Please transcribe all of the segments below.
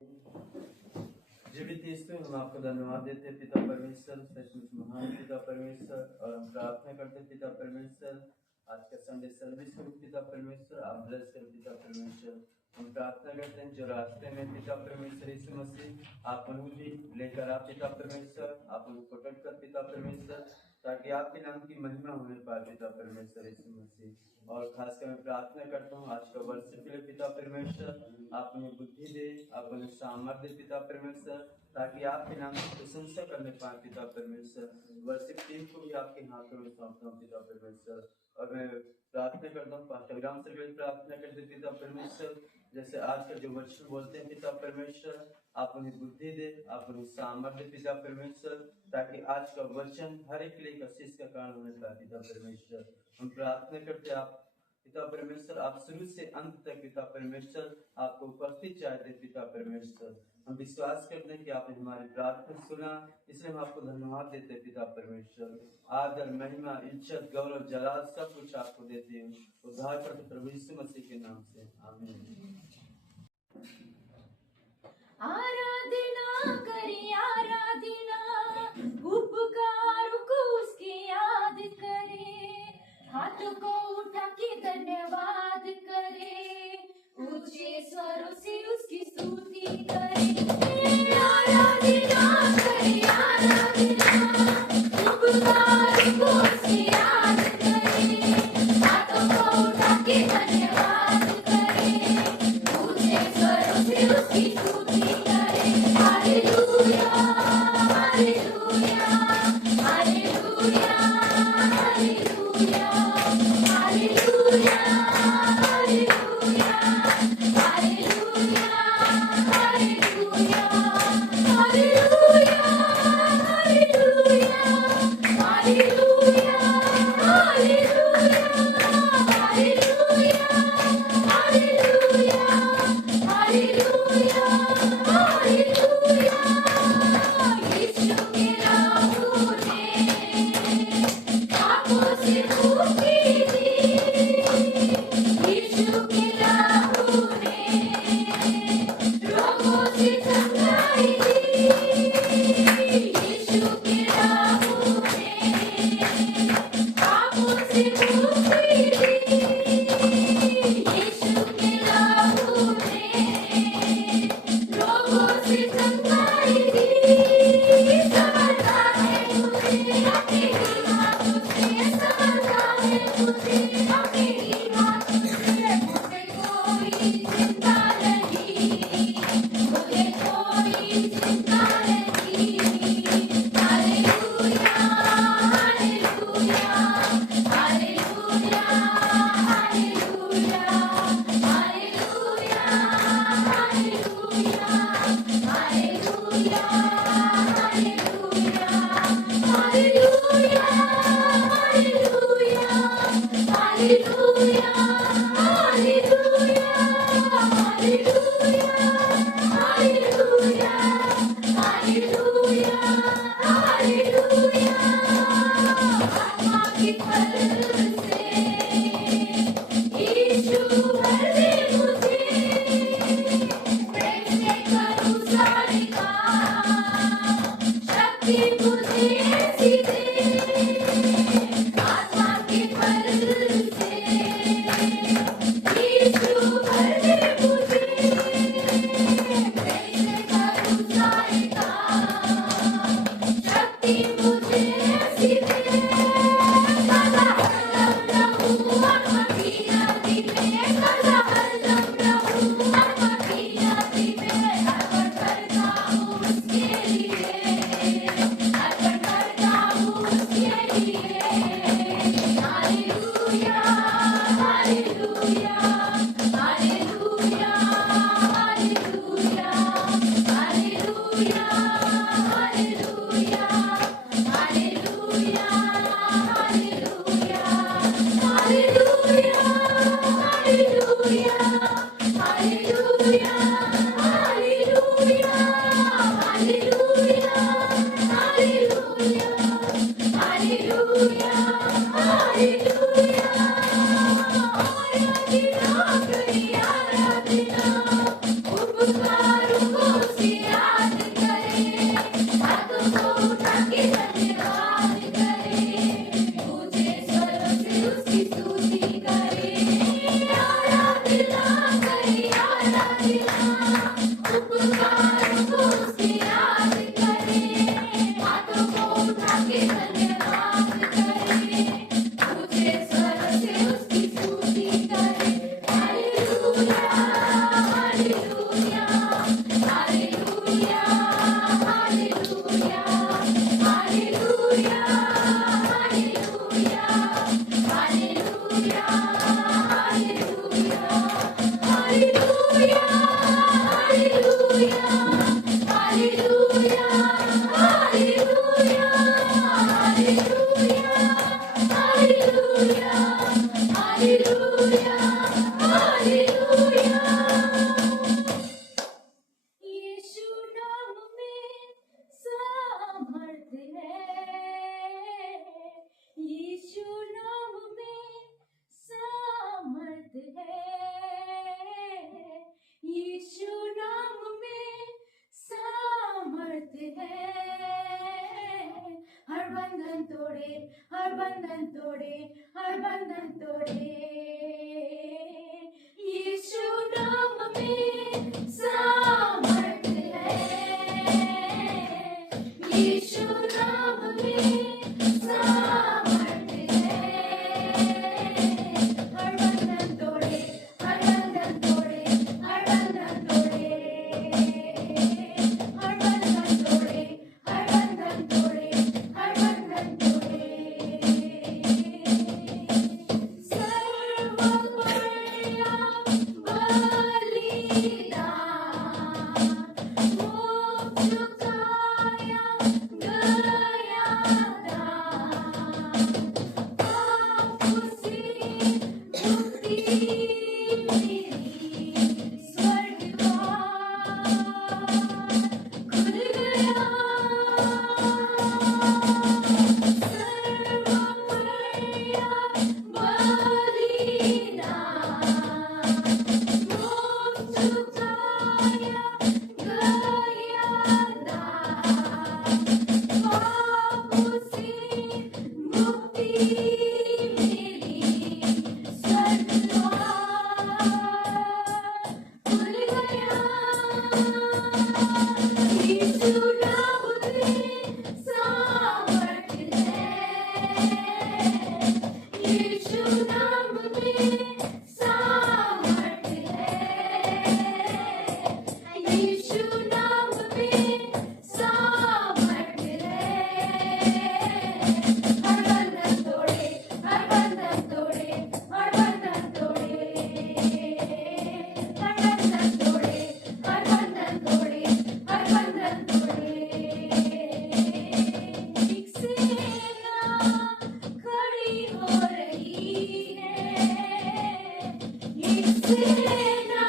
जीवित ईश्वर, हम आपको धन्यवाद देते हैं पिता परमेश्वर, सचमुच महान पिता परमेश्वर, और हम प्रार्थना करते हैं पिता परमेश्वर आज का संडे सर्विस करो पिता परमेश्वर, आप ब्लेस करो पिता परमेश्वर। हम प्रार्थना करते हैं जो रास्ते में पिता परमेश्वर यीशु मसीह आप उन्हें लेकर आप पिता परमेश्वर, आप उन्हें प्रोटेक्ट कर पिता परमेश्वर, ताकि आपके नाम की महिमा होने पाए पिता परमेश्वर यीशु मसीह। और खासकर मैं प्रार्थना करता हूँ आज का वर्षिप के लिए पिता परमेश्वर, आप उन्हें बुद्धि दे, आप उन्हें सामर्थ्य दे पिता परमेश्वर, ताकि आपके नाम की प्रशंसा करने पाए पिता परमेश्वर। वर्षिप टीम को भी आपके हाथों में सौंपता हूँ पिता परमेश्वर। और मैं प्रार्थना करता हूँ पास्टर ग्राम से भी प्रार्थना करते पिता परमेश्वर, जैसे आज का जो वचन बोलते हैं पिता परमेश्वर, आप उन्हें बुद्धि दे, आप उन्हें सामर्थ्य दे पिता परमेश्वर, ताकि आज का वचन हर एक के लिए आशीष का कारण होने पाए पिता परमेश्वर। हम प्रार्थना करते आप पिता परमेश्वर, आप शुरू से अंत तक पिता परमेश्वर आपको उपस्थित चाहते पिता परमेश्वर। हम विश्वास करते हैं कि आपने हमारी प्रार्थना सुना, इसलिए हम आपको धन्यवाद देते हैं पिता परमेश्वर। आदर महिमा इज्जत गौरव जलाल सब कुछ आपको देते हैं, उद्धार करते प्रभु यीशु मसीह के नाम से आमीन। आराधना करें आराधना, उपकारों को उसकी याद करें, हाथों को उठा के धन्यवाद करें, ऊंचे स्वरों से उसकी स्तुति करें। आराधना करें आराधना, उपकारों को उसकी याद करें, हाथों को उठा के धन्यवाद करें, ऊंचे स्वरों से उसकी स्तुति करें। Hallelujah hallelujah hallelujah hallelujah hallelujah hallelujah hallelujah hallelujah hallelujah hallelujah hallelujah Yeshu नाम में सामर्थ है, यीशु नाम में सामर्थ है, यीशु नाम में सामर्थ है। हर बंधन तोड़े, हर बंधन तोड़े, हर बंधन तोड़े, यीशु नाम में सामर्थ है, यीशु नाम में सामर्थ है। हर बंधन तोड़े, हर बंधन तोड़े, हर बंधन तोड़े, हर बंधन तोड़े, हर बंधन तोड़े, हर बंधन तोड़े। सर्वोपरि बलिदान मुझ चुकाया गया दान, पाप से मुक्ति मिली, स्वर्ग द्वार खुल गया। सर्वोपरि बलिदान मुझ चुकाया गया दान, पाप से मुक्ति मिली, स्वर्ग द्वार खुल गया। यीशु नाम में सामर्थ है, यीशु नाम में सामर्थ है, यीशु नाम में सामर्थ है। हर बंधन तोड़े, हर बंधन तोड़े, हर बंधन तोड़े, हर बंधन तोड़े, हर बंधन तोड़े, हर बंधन तोड़े। एक सेना खड़ी हो रही है, एक सेना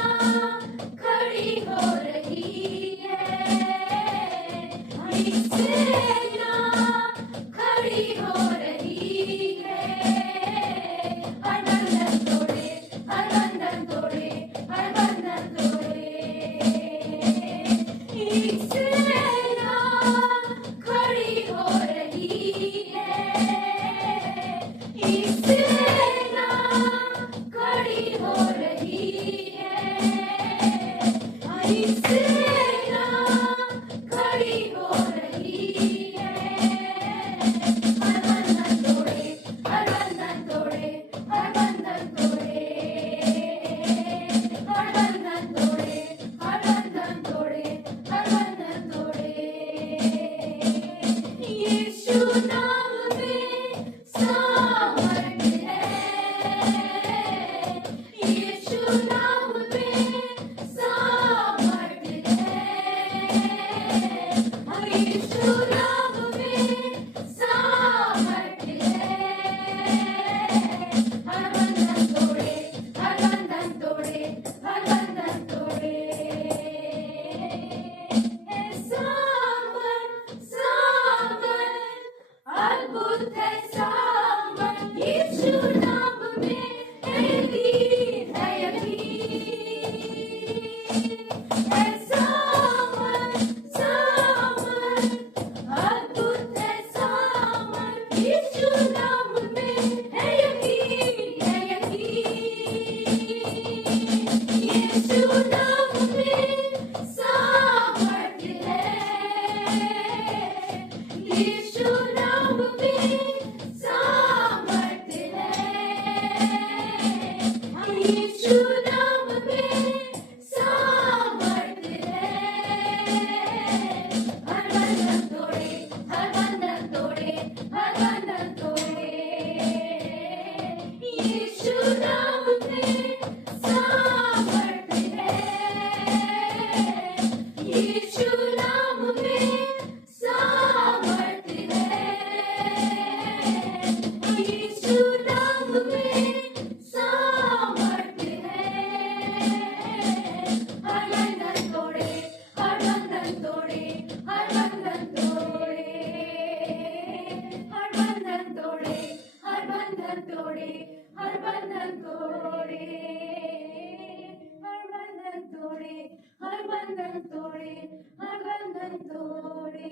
खड़ी हो रही है, एक सेना खड़ी हो रही है। हर बंधन तोड़े, हर बंधन तोड़े, हर बंधन तोड़े, एक सेना खड़ी हो रही है, एक सेना खड़ी हो रही है, एक सेना खड़ी हो रही है। हर बंधन तोड़े, हर बंधन तोड़े, हर बंधन तोड़े, हर बंधन तोड़े, हर बंधन तोड़े, हर बंधन तोड़े। यीशु नाम में सामर्थ है, तोड़े, हर बंधन तोड़े, हर बंधन तोड़े, हर बंधन तोड़े।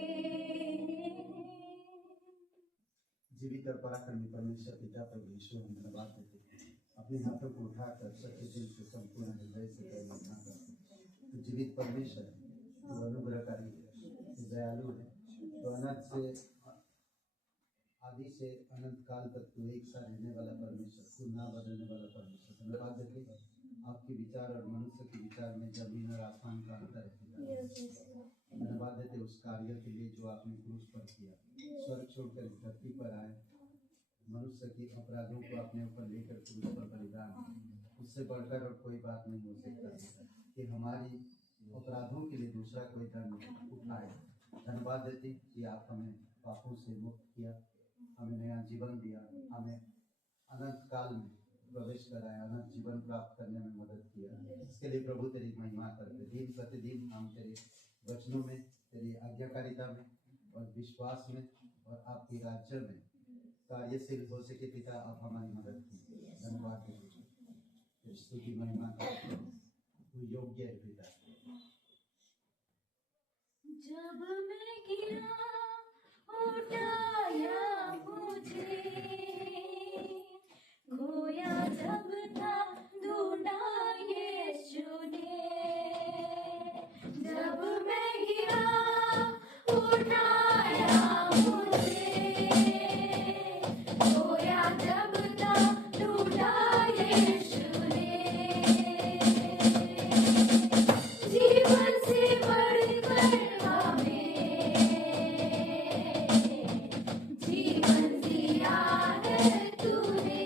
जीवित और पराक्रमी परमेश्वर पिता परमेश्वर हम धन्यवाद देते हैं। अपने हाथों को उठाकर सच्चे दिल से संपूर्ण हृदय से प्रार्थना करते हैं। तो जीवित परमेश्वर है, तो अनुग्रहकारी है, तो दयालु है, तो अनंत से आदि से अनंत काल तक तो एक साथ रहने वाला परमेश्वर, तो ना बदलने वाला परमेश्वर। धन्यवाद देते हैं आपके विचार और मनुष्य के विचार में जमीन और आसमान का अंतर है। धन्यवाद देते उस कार्य के लिए जो आपने क्रूस पर किया, स्वर्ग छोड़कर धरती पर आए, मनुष्य के अपराधों को अपने ऊपर लेकर क्रूस पर बलिदान। उससे बढ़कर और कोई बात नहीं हो सकता कि हमारी अपराधों के लिए दूसरा कोई दंड उठाए। धन्यवाद देते कि आप हमें पापों से मुक्त किया, हमें नया जीवन दिया, हमें अनंत काल में प्रवेश कराया, अनंत जीवन प्राप्त करने में मदद किया। इसके लिए प्रभु तेरी महिमा करते। दिन प्रतिदिन हम तेरे वचनों में, तेरी आज्ञाकारिता में और विश्वास में और आपके राज्य में कार्यशील हो सके। पिता आप हमारी मदद की। धन्यवाद देते, स्तुति महिमा करते, तू योग्य है पिता। जब मैं गिरा उठाया मुझे, खोया जब था ढूंढा यीशु ने। जब मैं गिरा उठाया मुझे, खोया जब था ढूंढा यीशु ने। जीवन से बढ़कर हमें जीवन दिया है तूने।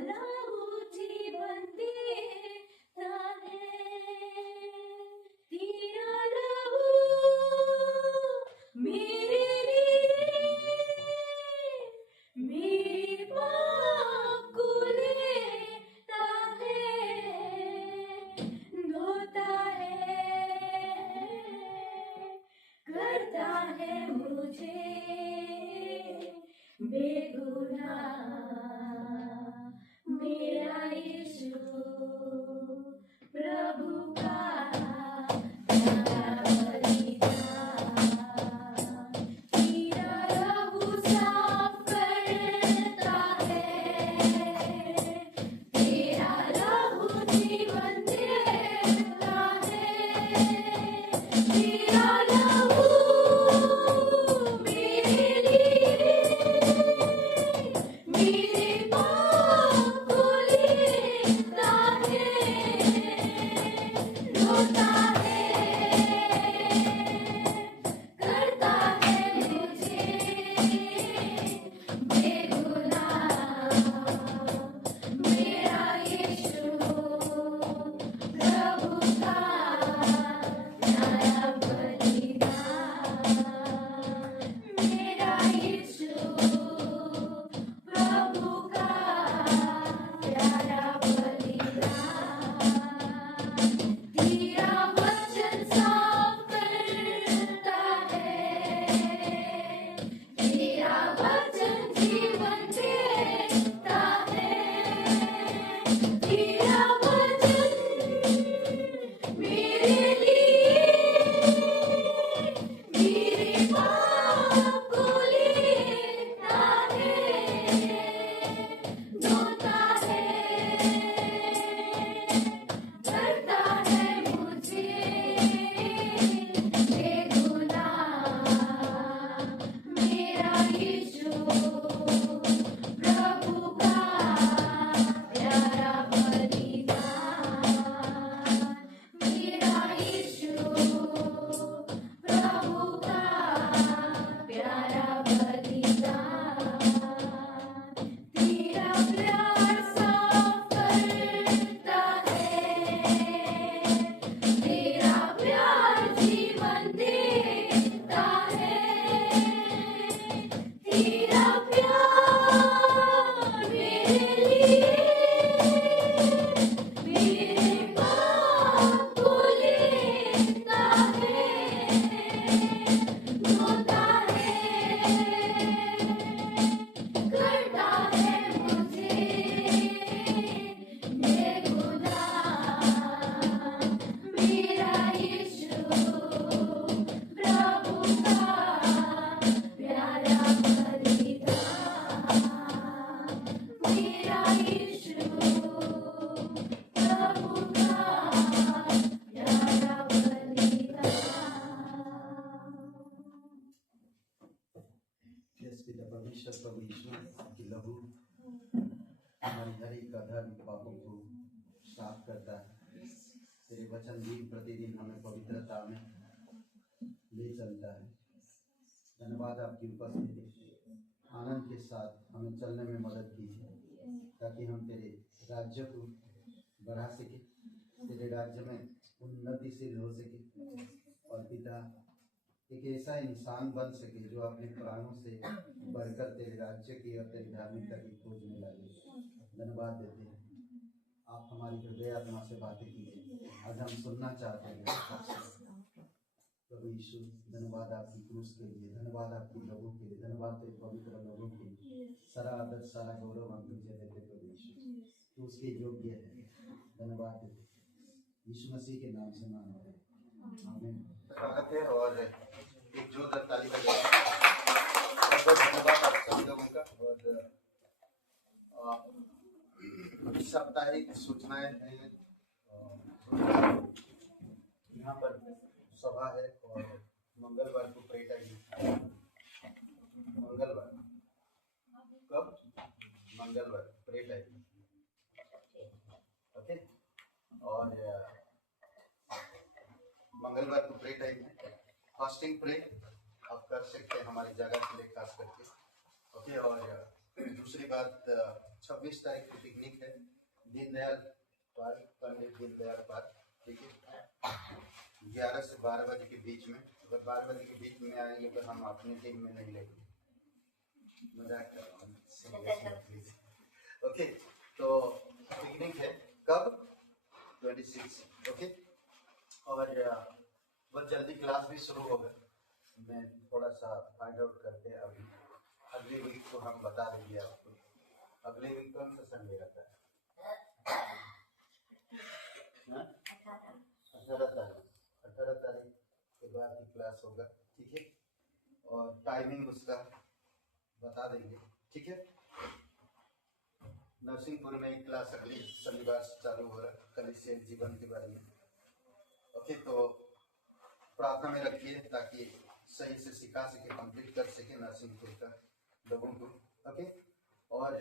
लहू जीवन देता है, तेरा लहू मेरे लिए, मेरे पाप को लेता है, धोता है, करता है मुझे बेगुनाह, मेरा यीशु प्रभु का प्यारा बलिदान, तेरा लहू साफ करता है, तेरा लहू जीवन देता है, तेरा लहू मेरे लिए, मेरे पाप को लेता है, धोता है, करता है मुझे बेगुनाह, मेरा यीशु प्रभु का प्यारा बलिदान, मेरा यीशु प्रभु का प्यारा बलिदान, तेरा वचन साफ करता है, तेरा वचन जीवन देता है, तेरा वचन मेरे लिए, मेरे पाप को लेता है, धोता है, करता है मुझे बेगुनाह, मेरा यीशु प्रभु का प्यारा बलिदान, मेरा यीशु प्रभु का प्यारा बलिदान, तेरा प्यार साफ करता है, तेरा प्यार जीवन देता है, तेरा प्यार मेरे लिए, मेरे पाप को लेता है, धोता है, करता है मुझे बेगुनाह, मेरा यीशु प्रभु का प्यारा बलिदान, मेरा यीशु प्रभु का प्यारा बलिदान। यस पिता परमेश्वर, प्रभु यीशु की लहू हमारी हर एक अधर्म पापों को साफ करता है। तेरे वचन दिन प्रतिदिन हमें पवित्रता में ले चलता है। धन्यवाद आपकी उपस्थिति, आनंद के साथ हमें चलने में मदद कीजिए, ताकि हम तेरे राज्य को बढ़ा सके, तेरे राज्य में उन्नतिशील हो सके, और पिता एक ऐसा इंसान बन सके जो अपने प्राणों से बढ़कर तेरे राज्य की और तेरी धार्मिकता की खोज में लगे। धन्यवाद देते हैं, आप हमारी हृदय आत्मा से बातें कीजिए, आज हम सुनना चाहते हैं प्रभु यीशु। धन्यवाद आपकी क्रूस के लिए, धन्यवाद आपके लोगों के लिए, धन्यवाद तेरे पवित्र लोगों के लिए। सारा आदर सारा गौरव हम तुझे देते प्रभु यीशु, तू उसके योग्य है। धन्यवाद देते यीशु मसीह के नाम से मांगते हैं, आमीन। स्वागत है और एक जोरदार ताली बजाएं। बहुत धन्यवाद आप सभी लोगों का। और साप्ताहिक सूचनाएं हैं, यहाँ पर सभा है और मंगलवार को प्रे टाइम, मंगलवार कब, मंगलवार प्रे टाइम, ओके। और मंगलवार को प्रे टाइम है, फास्टिंग प्रे आप कर सकते हैं हमारी जगह के लिए खास करके, ओके। और दूसरी बात 26 तारीख की पिकनिक है, दीनदयाल पार्क, पंडित दीनदयाल पार्क, ठीक है, 11 से 12 बजे के बीच में। अगर 12 बजे के बीच में आएंगे तो हम अपनी टीम में नहीं लेंगे, मजाक कर रहा हूँ। ओके, तो पिकनिक है कब? 26, ओके। और बहुत जल्दी क्लास भी शुरू होगा, मैं थोड़ा सा फाइंड आउट करते हैं अभी, अगले वीक को हम बता देंगे आपको। अगले वीक कौन सा संडे रहता है? 18 तारीख के बाद की क्लास होगा, ठीक है, और टाइमिंग उसका बता देंगे, ठीक है। नरसिंहपुर में एक क्लास अगली शनिवार से चालू हो रहा है, कलिसिया जीवन के बारे में, ओके। तो प्रार्थना में रखिए ताकि सही से सिखा सके, कंप्लीट कर सके नरसिंहपुर का लोगों को, ओके। और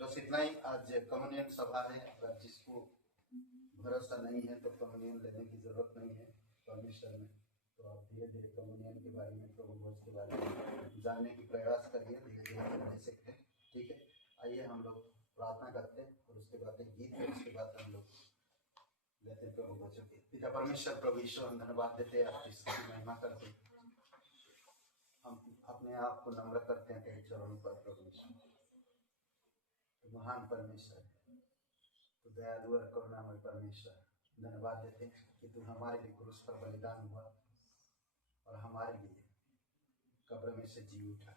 बस इतना ही। आज कम्युनियन सभा है, अगर जिसको भरोसा नहीं है तो कम्युनियन लेने की जरूरत नहीं है परमेश्वर में, तो आप धीरे धीरे कम्युनियन के बारे में, प्रभु भोज के बारे में जानने की प्रयास करिए, धीरे धीरे ले सकते हैं, ठीक है। आइए हम लोग प्रार्थना करते हैं और उसके बाद एक गीत है, उसके बाद हम लोग लेते हैं प्रभु भोज के। पिता परमेश्वर, प्रभु ईश्वर, हम धन्यवाद देते हैं, आपकी स्तुति महिमा करते हैं, हम अपने आप को नम्र करते हैं तेरे चरणों पर प्रभु ईश्वर। तो महान परमेश्वर, तो दयालु और करुणामय परमेश्वर, धन्यवाद देते हैं कि तू हमारे लिए क्रूस पर बलिदान हुआ और हमारे लिए कब्र में से जी उठा।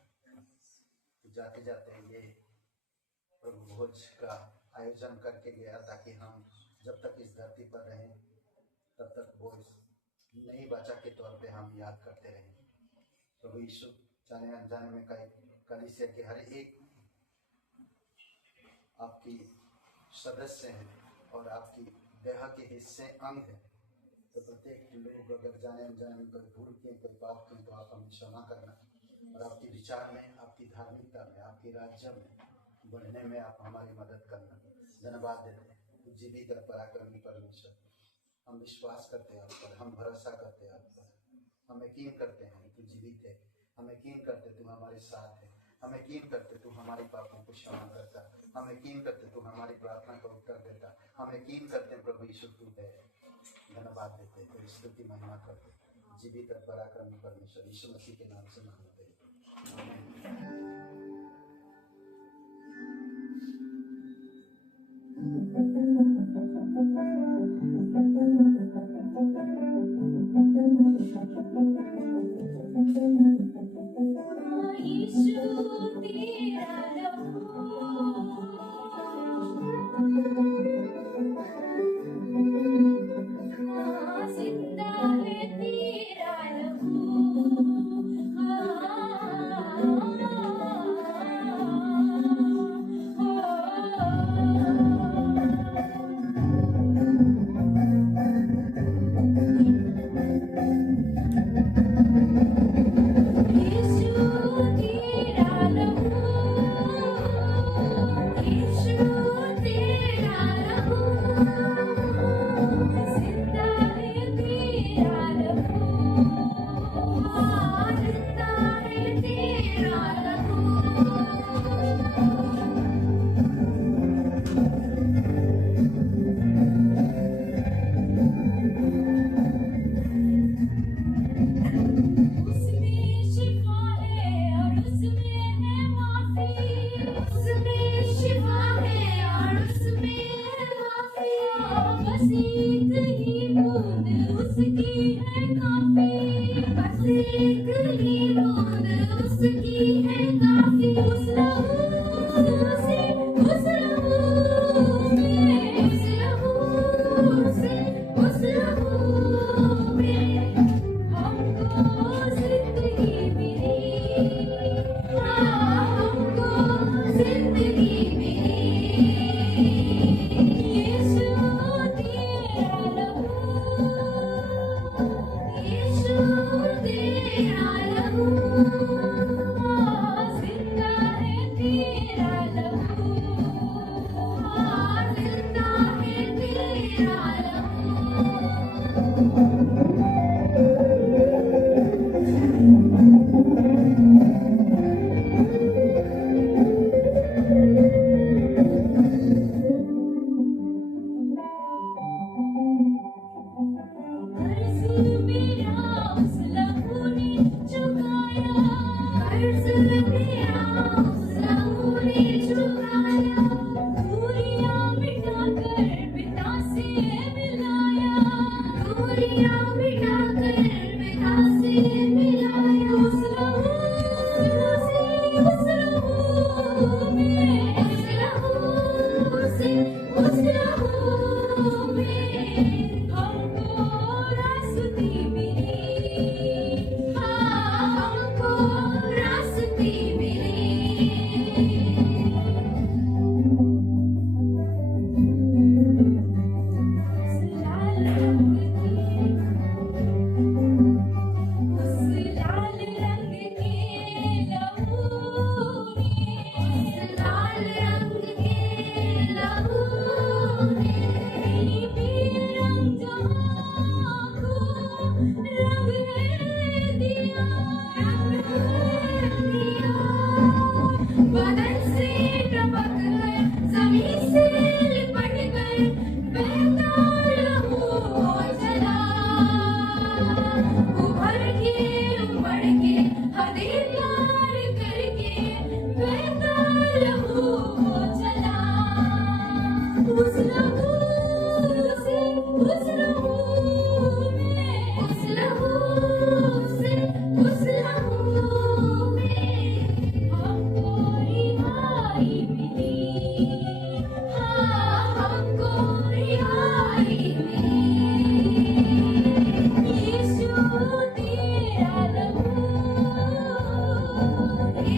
तो जाते जाते ये प्रभु भोज का आयोजन करके गया ताकि हम जब तक इस धरती पर रहें तब तक वो इस नई बाचा के तौर पे हम याद करते रहें। प्रभु यीशु, जाने अनजाने में कलीसिया के हर एक आपकी सदस्य हैं और आपकी देह के हिस्से अंग हैं, तो प्रत्येक लोग अगर जाने अनजाने में कोई भूल किए, कोई पाप किए, तो आप हमें क्षमा करना और आपके विचार में, आपकी धार्मिकता में, आपके राज्य में बढ़ने में आप हमारी मदद करना। धन्यवाद देते हैं, जीवित और पराक्रमी परमेश्वर, हम विश्वास करते हैं आप पर, हम भरोसा करते हैं आप पर, हम यकीन करते हैं तू जीवित है, हम यकीन करते तू हमारे साथ है, हम यकीन करते तू हमारी पापों को क्षमा करता, हम यकीन करते तू हमारी प्रार्थना का उत्तर देता, हम यकीन करते हैं प्रभु यीशु तू है। धन्यवाद देते हैं, तेरी स्तुति महिमा करते, जीवित और पराक्रमी परमेश्वर यीशु मसीह के नाम से मांगते हैं, आमीन।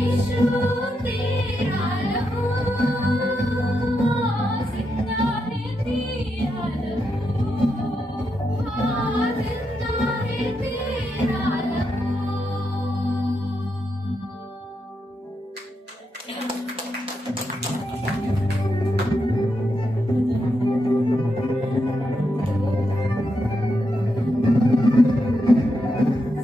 यीशु तेरा लहू जिंदा है तेरा लहू जिंदा है तेरा लहू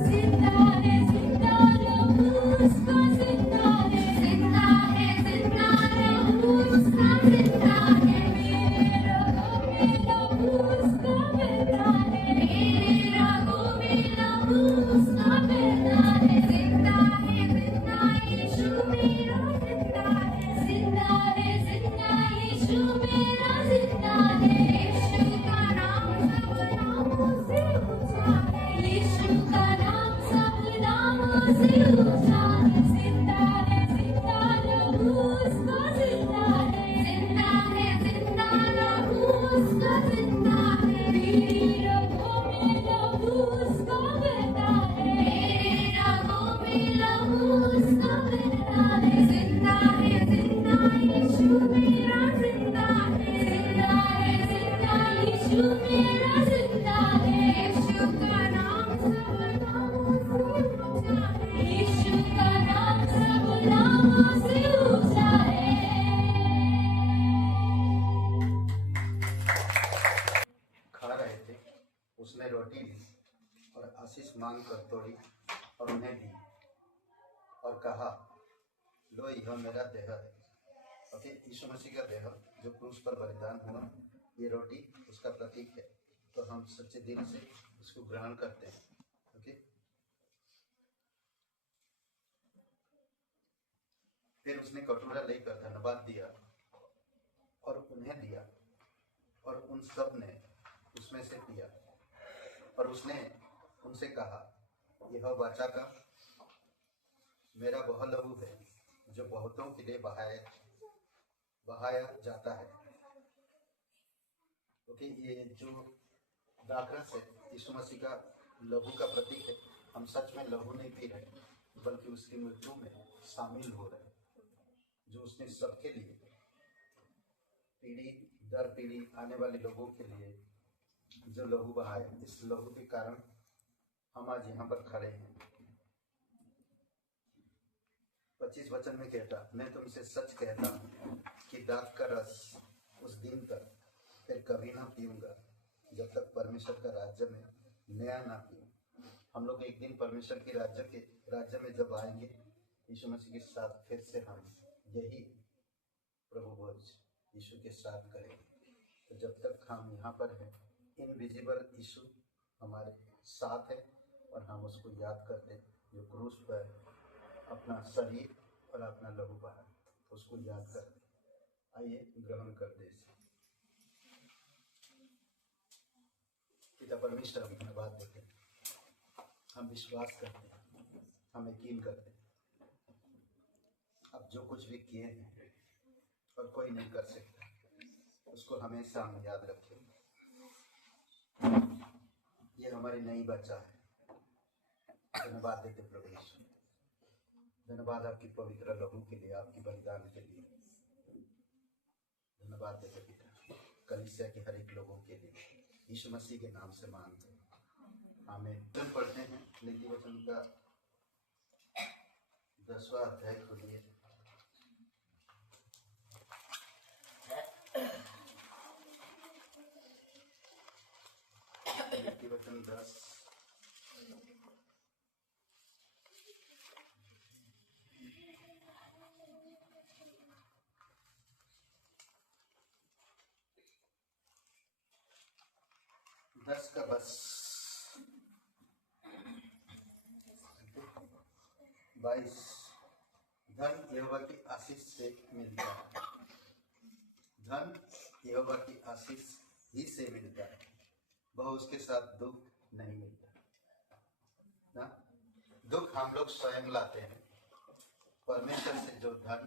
जिंदा है जिंदा लहू उसका जिंदा है जिंदा है जिंदा लहू उसका जिंदा है मेरे रगों में लहू उसका बहता है मेरे रगों में लहू उसका बहता है जिंदा यीशु मेरा जिंदा है यीशु मेरा जिंदा है यीशु का नाम सब नामों से ऊंचा है यीशु का नाम सब नामों से ऊंचा है जिंदा लहू उसका जिंदा लहू उसका जिंदा है मेरी रगों में लहू उसका बहता है मेरे रगों में लहू उसका बहता है जिंदा यीशु मेरा जिंदा है यीशु मेरा जिंदा है यीशु का नाम सब नामों से ऊंचा है यीशु का नाम सब नामों से ऊंचा है खा रहे थे, उसने रोटी ली और आशीष मांग कर तोड़ी और उन्हें दी और कहा, लो यह मेरा देह है। ओके, यीशु मसीह का देह जो क्रूस पर बलिदान हुआ, ये रोटी उसका प्रतीक है, तो हम सच्चे दिल से उसको ग्रहण करते हैं। ओके, फिर उसने कटोरा लेकर धन्यवाद दिया और उन्हें दिया और उन सब ने उसमें से पिया और उसने उनसे कहा, यह वाचा का मेरा वह लहू है जो बहुतों के लिए बहाया जाता है। ओके, ये जो दाखरस है यीशु मसीह का लहू का प्रतीक है। हम सच में लहू नहीं पी रहे बल्कि उसकी मृत्यु में शामिल हो रहे, जो उसने सबके लिए पीढ़ी दर पीढ़ी आने वाले लोगों के लिए जो लहू बहाया। इस लहू के कारण हम आज यहाँ पर खड़े हैं। 25 वचन में कहता, मैं तुमसे सच कहता हूँ कि दाख का रस उस दिन तक फिर कभी ना पीऊंगा जब तक परमेश्वर का राज्य में नया ना पीऊं। हम लोग एक दिन परमेश्वर के राज्य में जब आएंगे यीशु मसीह के साथ, फिर से हम यही प्रभु भोज यीशु के साथ करेंगे। तो जब तक हम यहाँ पर हैं, इनविजिबल यीशु हमारे साथ है और हम उसको याद करते हैं, जो क्रूस पर अपना शरीर और अपना लहू बहाया, उसको याद करते। आइए ग्रहण करते इसे। पिता परमेश्वर, हम धन्यवाद देते हैं, हम विश्वास करते हैं, हम यकीन करते हैं, अब जो कुछ भी किए हैं और कोई नहीं कर सकता, उसको हमेशा हम याद रखें। ये हमारी नई बच्चा है। धन्यवाद देते प्रभु यीशु, धन्यवाद आपकी पवित्र लहू के लिए, आपकी बलिदान के लिए धन्यवाद देते पिता। कलीसिया के हर एक लोगों के लिए यीशु मसीह के नाम से मांगते हैं, आमीन। वचन पढ़ते हैं, नीति वचन का 10वां अध्याय खोलिए। नीति वचन 10 का बस 22। धन यहोवा की आशीष से मिलता है, धन यहोवा की आशीष ही से मिलता है, वह उसके साथ दुख नहीं मिलता ना। दुख हम लोग स्वयं लाते हैं। परमेश्वर से जो धन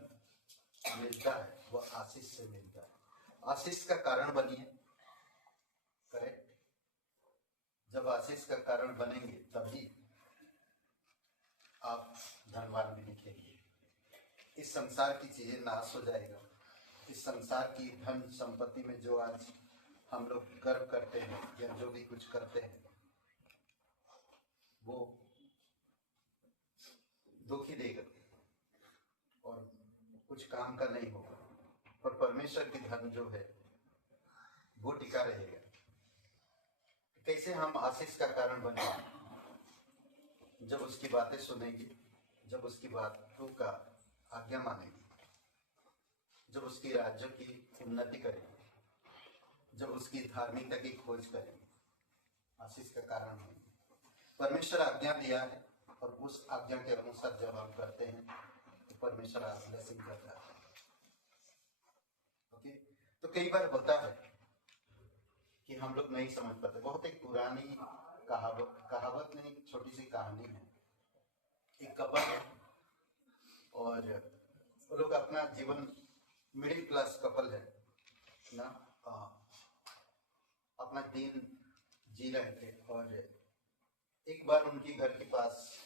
मिलता है वह आशीष से मिलता है। आशीष का कारण बनिए, करेक्ट। जब आशीष का कारण बनेंगे तभी आप धनवान भी दिखेंगे। इस संसार की चीजें नाश हो जाएगा। इस संसार की धन संपत्ति में जो आज हम लोग गर्व करते हैं या जो भी कुछ करते हैं वो दुखी देगा और कुछ काम का नहीं होगा। और परमेश्वर की धन जो है वो टिका रहेगा। कैसे हम आशीष का कारण बनेंगे? जब उसकी बातें सुनेंगे, जब उसकी बातों का आज्ञा मानेंगे, जब उसकी राज्य की उन्नति करेंगे, जब उसकी धार्मिकता की खोज करेंगे, आशीष का कारण होंगे। परमेश्वर आज्ञा दिया है और उस आज्ञा के अनुसार जब हम करते हैं तो परमेश्वर आप ब्लेसिंग करता है। ओके, तो कई बार होता है कि हम लोग नहीं समझ पाते। बहुत एक पुरानी कहावत नहीं, छोटी सी कहानी है। एक कपल है और वो लोग अपना जीवन, मिडिल क्लास कपल है ना, अपना दिन जी रहे थे और एक बार उनके घर के पास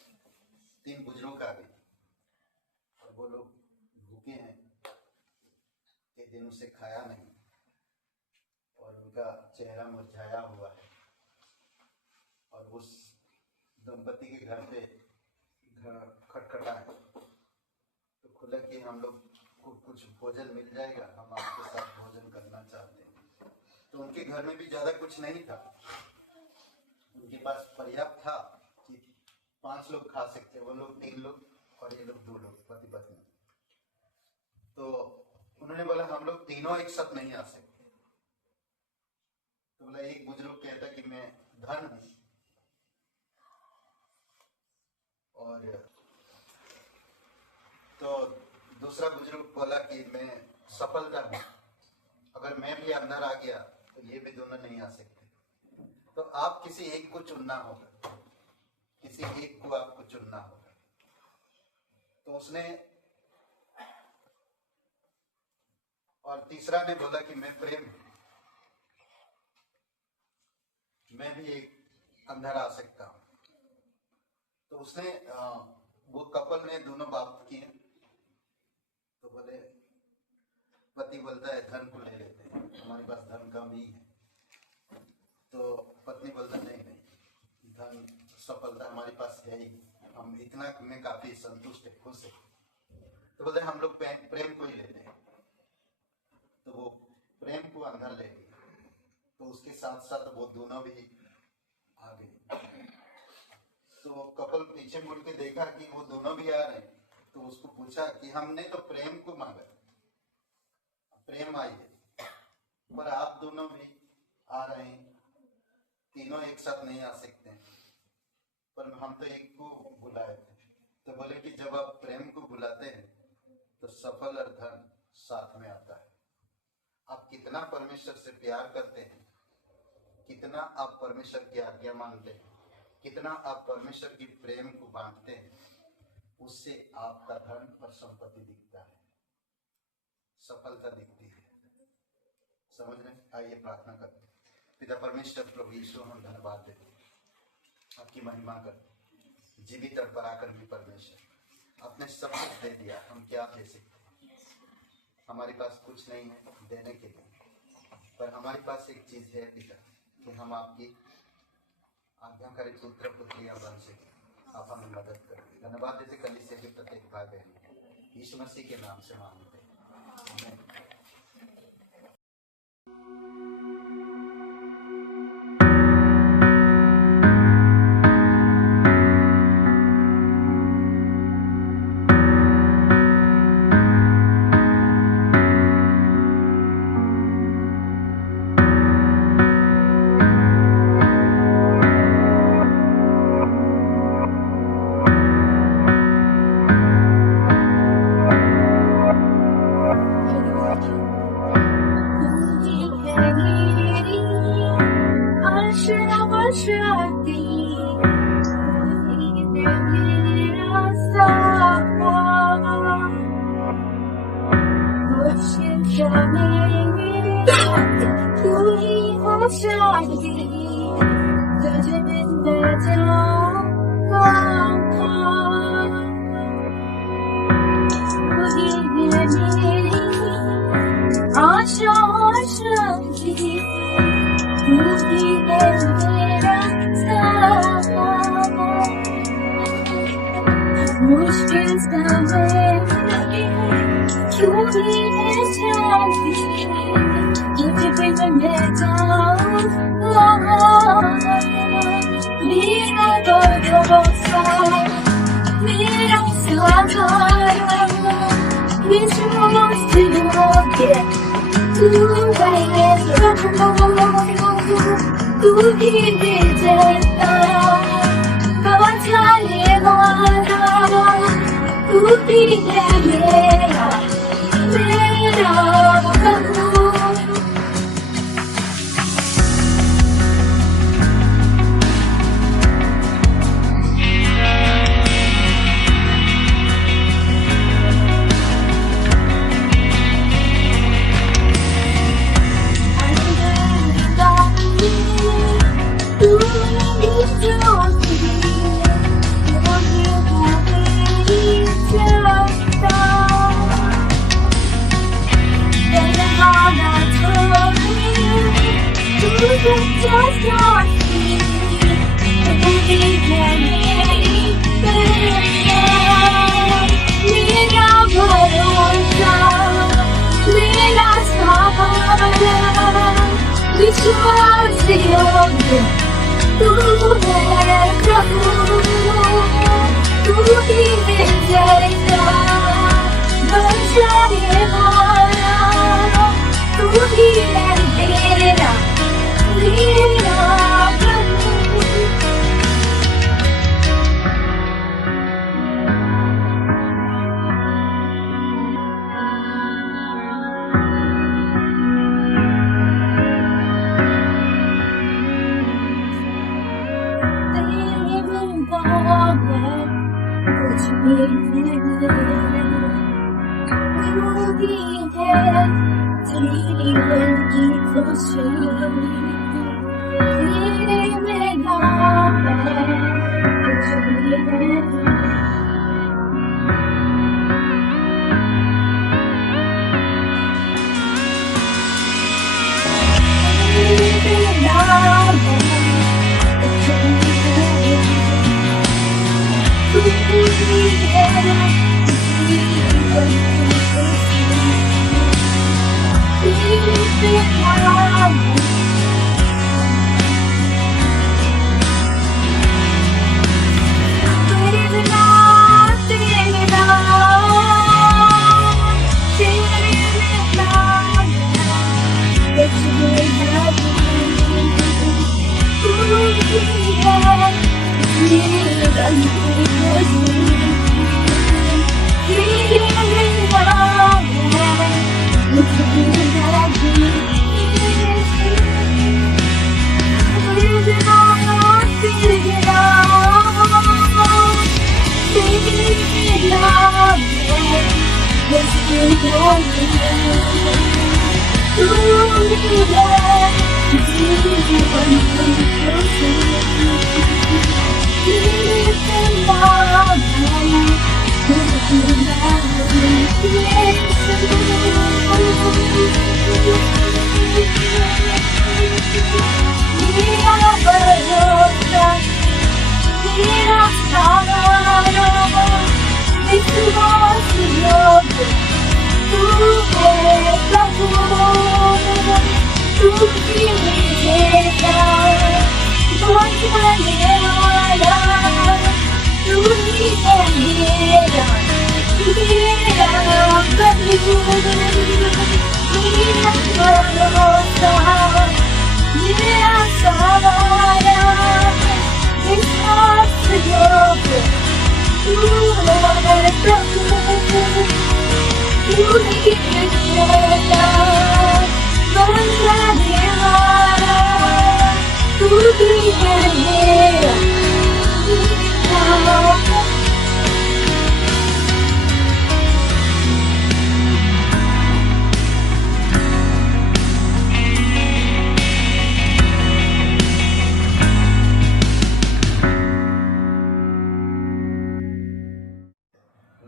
3 बुजुर्ग आ गए और वो लोग भूखे हैं, एक दिनों से खाया नहीं और उनका चेहरा मुरझाया हुआ है। और उस दंपति के घर पे खटखटा है तो खुला कि हम लोग को कुछ भोजन मिल जाएगा, हम आपके साथ भोजन करना चाहते हैं। तो उनके घर में भी ज्यादा कुछ नहीं था, उनके पास पर्याप्त था कि 5 लोग खा सकते, वो लोग 3 लोग और ये लोग 2 लोग, पति पत्नी। तो उन्होंने बोला हम लोग तीनों एक साथ नहीं आ सकते। तो बोला, एक बुजुर्ग कहता कि मैं धन हूं और तो दूसरा बुजुर्ग बोला कि मैं सफलता हूं, अगर मैं भी अंदर आ गया तो ये भी दोनों नहीं आ सकते। तो आप किसी एक को चुनना होगा, किसी एक को आपको चुनना होगा। तो उसने, और तीसरा ने बोला कि मैं प्रेम, मैं भी एक अंदर आ सकता हूं। तो उसने वो कपल ने दोनों बात किए। तो बोले, पति बोलता है धन को ले लेते हैं, हमारे पास धन कम ही है। तो पत्नी बोलता नहीं नहीं, धन सफलता हमारे पास है ही, हम इतना में काफी संतुष्ट है, खुश है। तो बोलते हम लोग प्रेम को ही लेते हैं। तो वो प्रेम को अंदर ले गए। तो उसके साथ साथ वो दोनों भी आ गए। तो कपल पीछे मुड़ के देखा कि वो दोनों भी आ रहे हैं। तो उसको पूछा कि हमने तो प्रेम को मांगा, प्रेम आई है, पर आप दोनों भी आ रहे हैं, तीनों एक साथ नहीं आ सकते हैं, पर हम तो एक को बुलाए थे। तो बोले कि जब आप प्रेम को बुलाते हैं तो सफल और धन साथ में आता है। आप कितना परमेश्वर से प्यार करते हैं, कितना आप परमेश्वर की आज्ञा मानते हैं, कितना आप परमेश्वर की प्रेम को बांटते हैं, उससे आपका धन और संपत्ति दिखता है, सफलता दिखती है। समझ रहे? आइए प्रार्थना करते हैं। पिता परमेश्वर, प्रभु यीशु, हम धन्यवाद देते हैं, आपकी महिमा करते हैं। जीवित और पराक्रमी परमेश्वर, आपने सब कुछ दे दिया, हम क्या दे सकते हैं? हमारे पास कुछ नहीं है देने के लिए, पर हमारे पास एक चीज है पिता, कि हम आपकी आज्ञाकारी पुत्र पुत्रियां बन सके। आप हमें मदद करें। धन्यवाद देते कलीसिया के प्रत्येक भाई बहन, यीशु मसीह के नाम से मांगते हैं। Thank you. is the way. You is happy. You keep it me down. Mira todo side. Mira suave. Visuals to get to where you keep it down. But I live on. You keep it down. Just not me.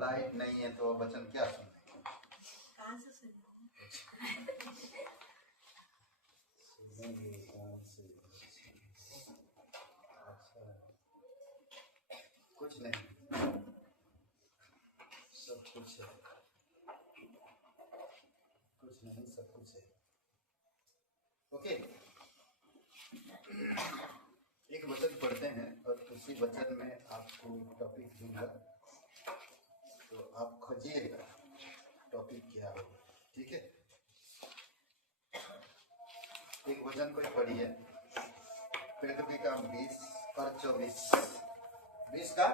Light नहीं है तो वचन क्या सुने? कुछ नहीं। सब कुछ है, कुछ नहीं सब कुछ है। ओके, एक वचन पढ़ते हैं और उसी वचन में आपको टॉपिक दूंगा, तो आप खोजिएगा टॉपिक क्या होगा, ठीक है। एक वचन को पढ़िए, पृथ्वी का 20 और 24, 20 का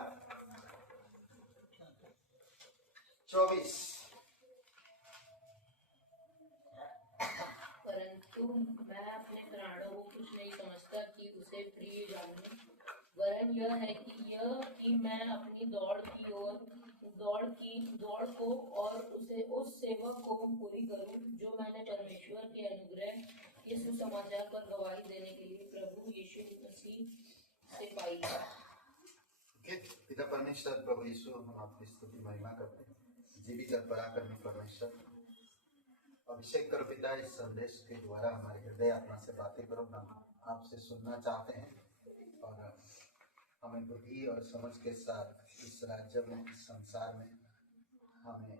24। परंतु मैं अपने प्राणों को कुछ नहीं समझता कि उसे प्रिय जानूं, वरन यह है कि मैं अपनी दौड़ को और उसे उस सेवा को पूरी करूं जो मैंने परमेश्वर के अनुग्रह के सुसमाचार पर गवाही देने के लिए प्रभु यीशु मसीह से पाई है। ओके, पिता परमेश्वर प्रभु यीशु, हम आपकी स्तुति महिमा करते हैं। जीवित और पराक्रमी परमेश्वर, अभिषेक करो पिता, इस संदेश के द्वारा हमारे हृदय आत्मा से बातें करो। हम आपसे सुनना चाहते हैं और हमें बुद्धि और समझ के साथ इस राज्य में, इस संसार में हमें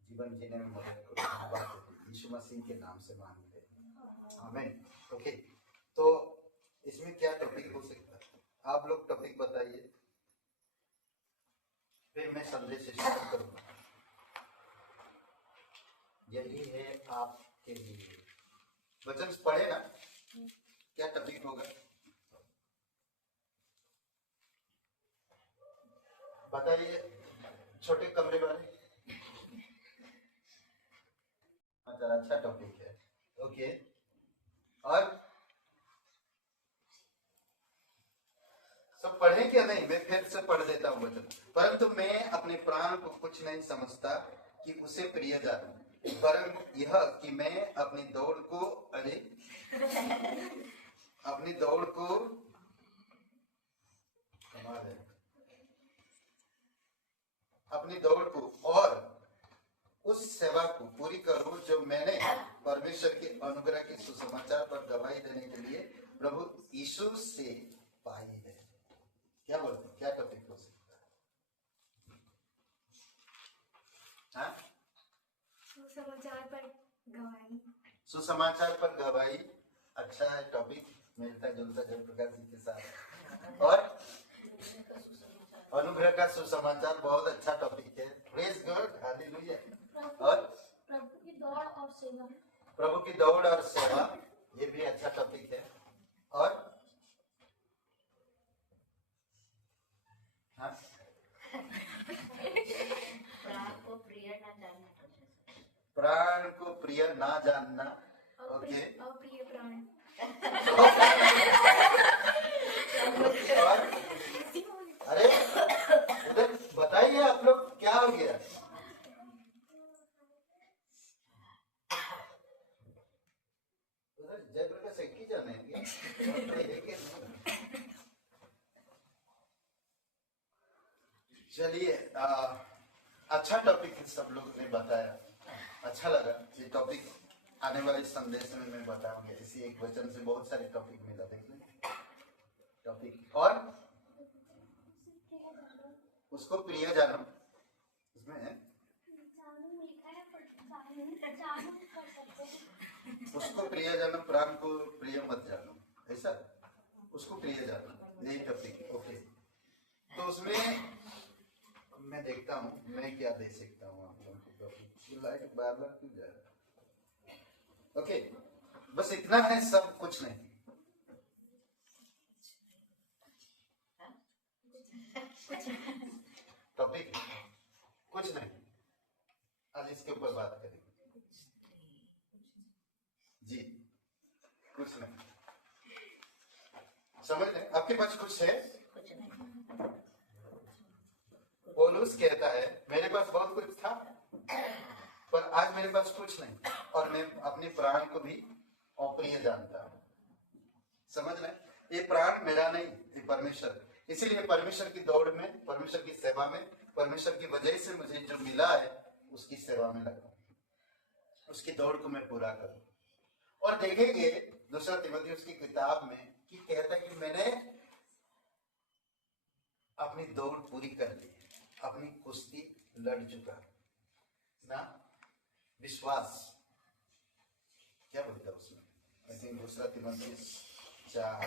जीवन जीने में मदद करो। धन्यवाद देते हैं, यीशु मसीह के नाम से मांगते हैं, आमीन। ओके, तो इसमें क्या टॉपिक हो सकता है? आप लोग टॉपिक बताइए, फिर मैं संदेश स्टार्ट करूंगा। यही है आपके लिए। वचन पढ़े ना, क्या टॉपिक होगा बताइए। छोटे कमरे वाले, अच्छा टॉपिक है। ओके, और सब पढ़े क्या नहीं? मैं फिर से पढ़ देता हूँ वचन। परंतु मैं अपने प्राण को कुछ नहीं समझता कि उसे प्रिय जानूं, वरन यह कि मैं अपनी दौड़ को और उस सेवा को पूरी करूं जो मैंने परमेश्वर के अनुग्रह के सुसमाचार पर गवाही देने के लिए प्रभु यीशु से पाई है। क्या बोलते हैं, क्या टॉपिक हो सकता है? हाँ? सुसमाचार पर गवाही अच्छा है टॉपिक, मिलता जुलता जयप्रकाश जी के साथ। और अनुग्रह का सुसमाचार बहुत अच्छा टॉपिक है। Praise God, hallelujah. और प्रभु की दौड़ और सेवा, प्रभु की दौड़ और सेवा, ये भी अच्छा टॉपिक है। और हाँ? प्राण को प्रिय ना जानना। ओके, अप्रिय प्राण। और अरे उधर बताइए आप लोग, क्या हो गया? उधर जयप्रकाश एक ही जाने हैं। चलिए, अच्छा टॉपिक सब लोग ने बताया, अच्छा लगा। ये टॉपिक आने वाले संदेश में मैं बताऊंगा। इसी एक वचन से बहुत सारे टॉपिक मिला, देखने टॉपिक। और उसको प्रिय जानो, उसमें है उसको प्रिय जानो, प्राण को प्रिय मत जानो, ऐसा उसको प्रिय जानो, यही टॉपिक। ओके, तो उसमें मैं देखता हूँ मैं क्या दे सकता हूँ आप लोगों को टॉपिक। लाइट बार बार क्यों जा रहा है? ओके, बस इतना है, सब कुछ नहीं। टॉपिक कुछ नहीं, आज इसके ऊपर बात करेंगे जी। कुछ नहीं, समझ रहे? आपके पास कुछ है? पौलुस कहता है मेरे पास बहुत कुछ था, पर आज मेरे पास कुछ नहीं, और मैं अपने प्राण को भी अप्रिय जानता हूं। समझ रहे? ये प्राण मेरा नहीं, ये परमेश्वर। इसीलिए परमेश्वर की दौड़ में, परमेश्वर की सेवा में, परमेश्वर की वजह से मुझे जो मिला है उसकी सेवा में लगा, उसकी दौड़ को मैं पूरा करूं। और देखेंगे दूसरा तीमुथियुस की किताब में कि कहता है कि मैंने अपनी दौड़ पूरी कर ली। अपनी कुश्ती लड़ चुका ना। विश्वास क्या बोलता है उसमें, आई थिंक दूसरा तिमोथी 4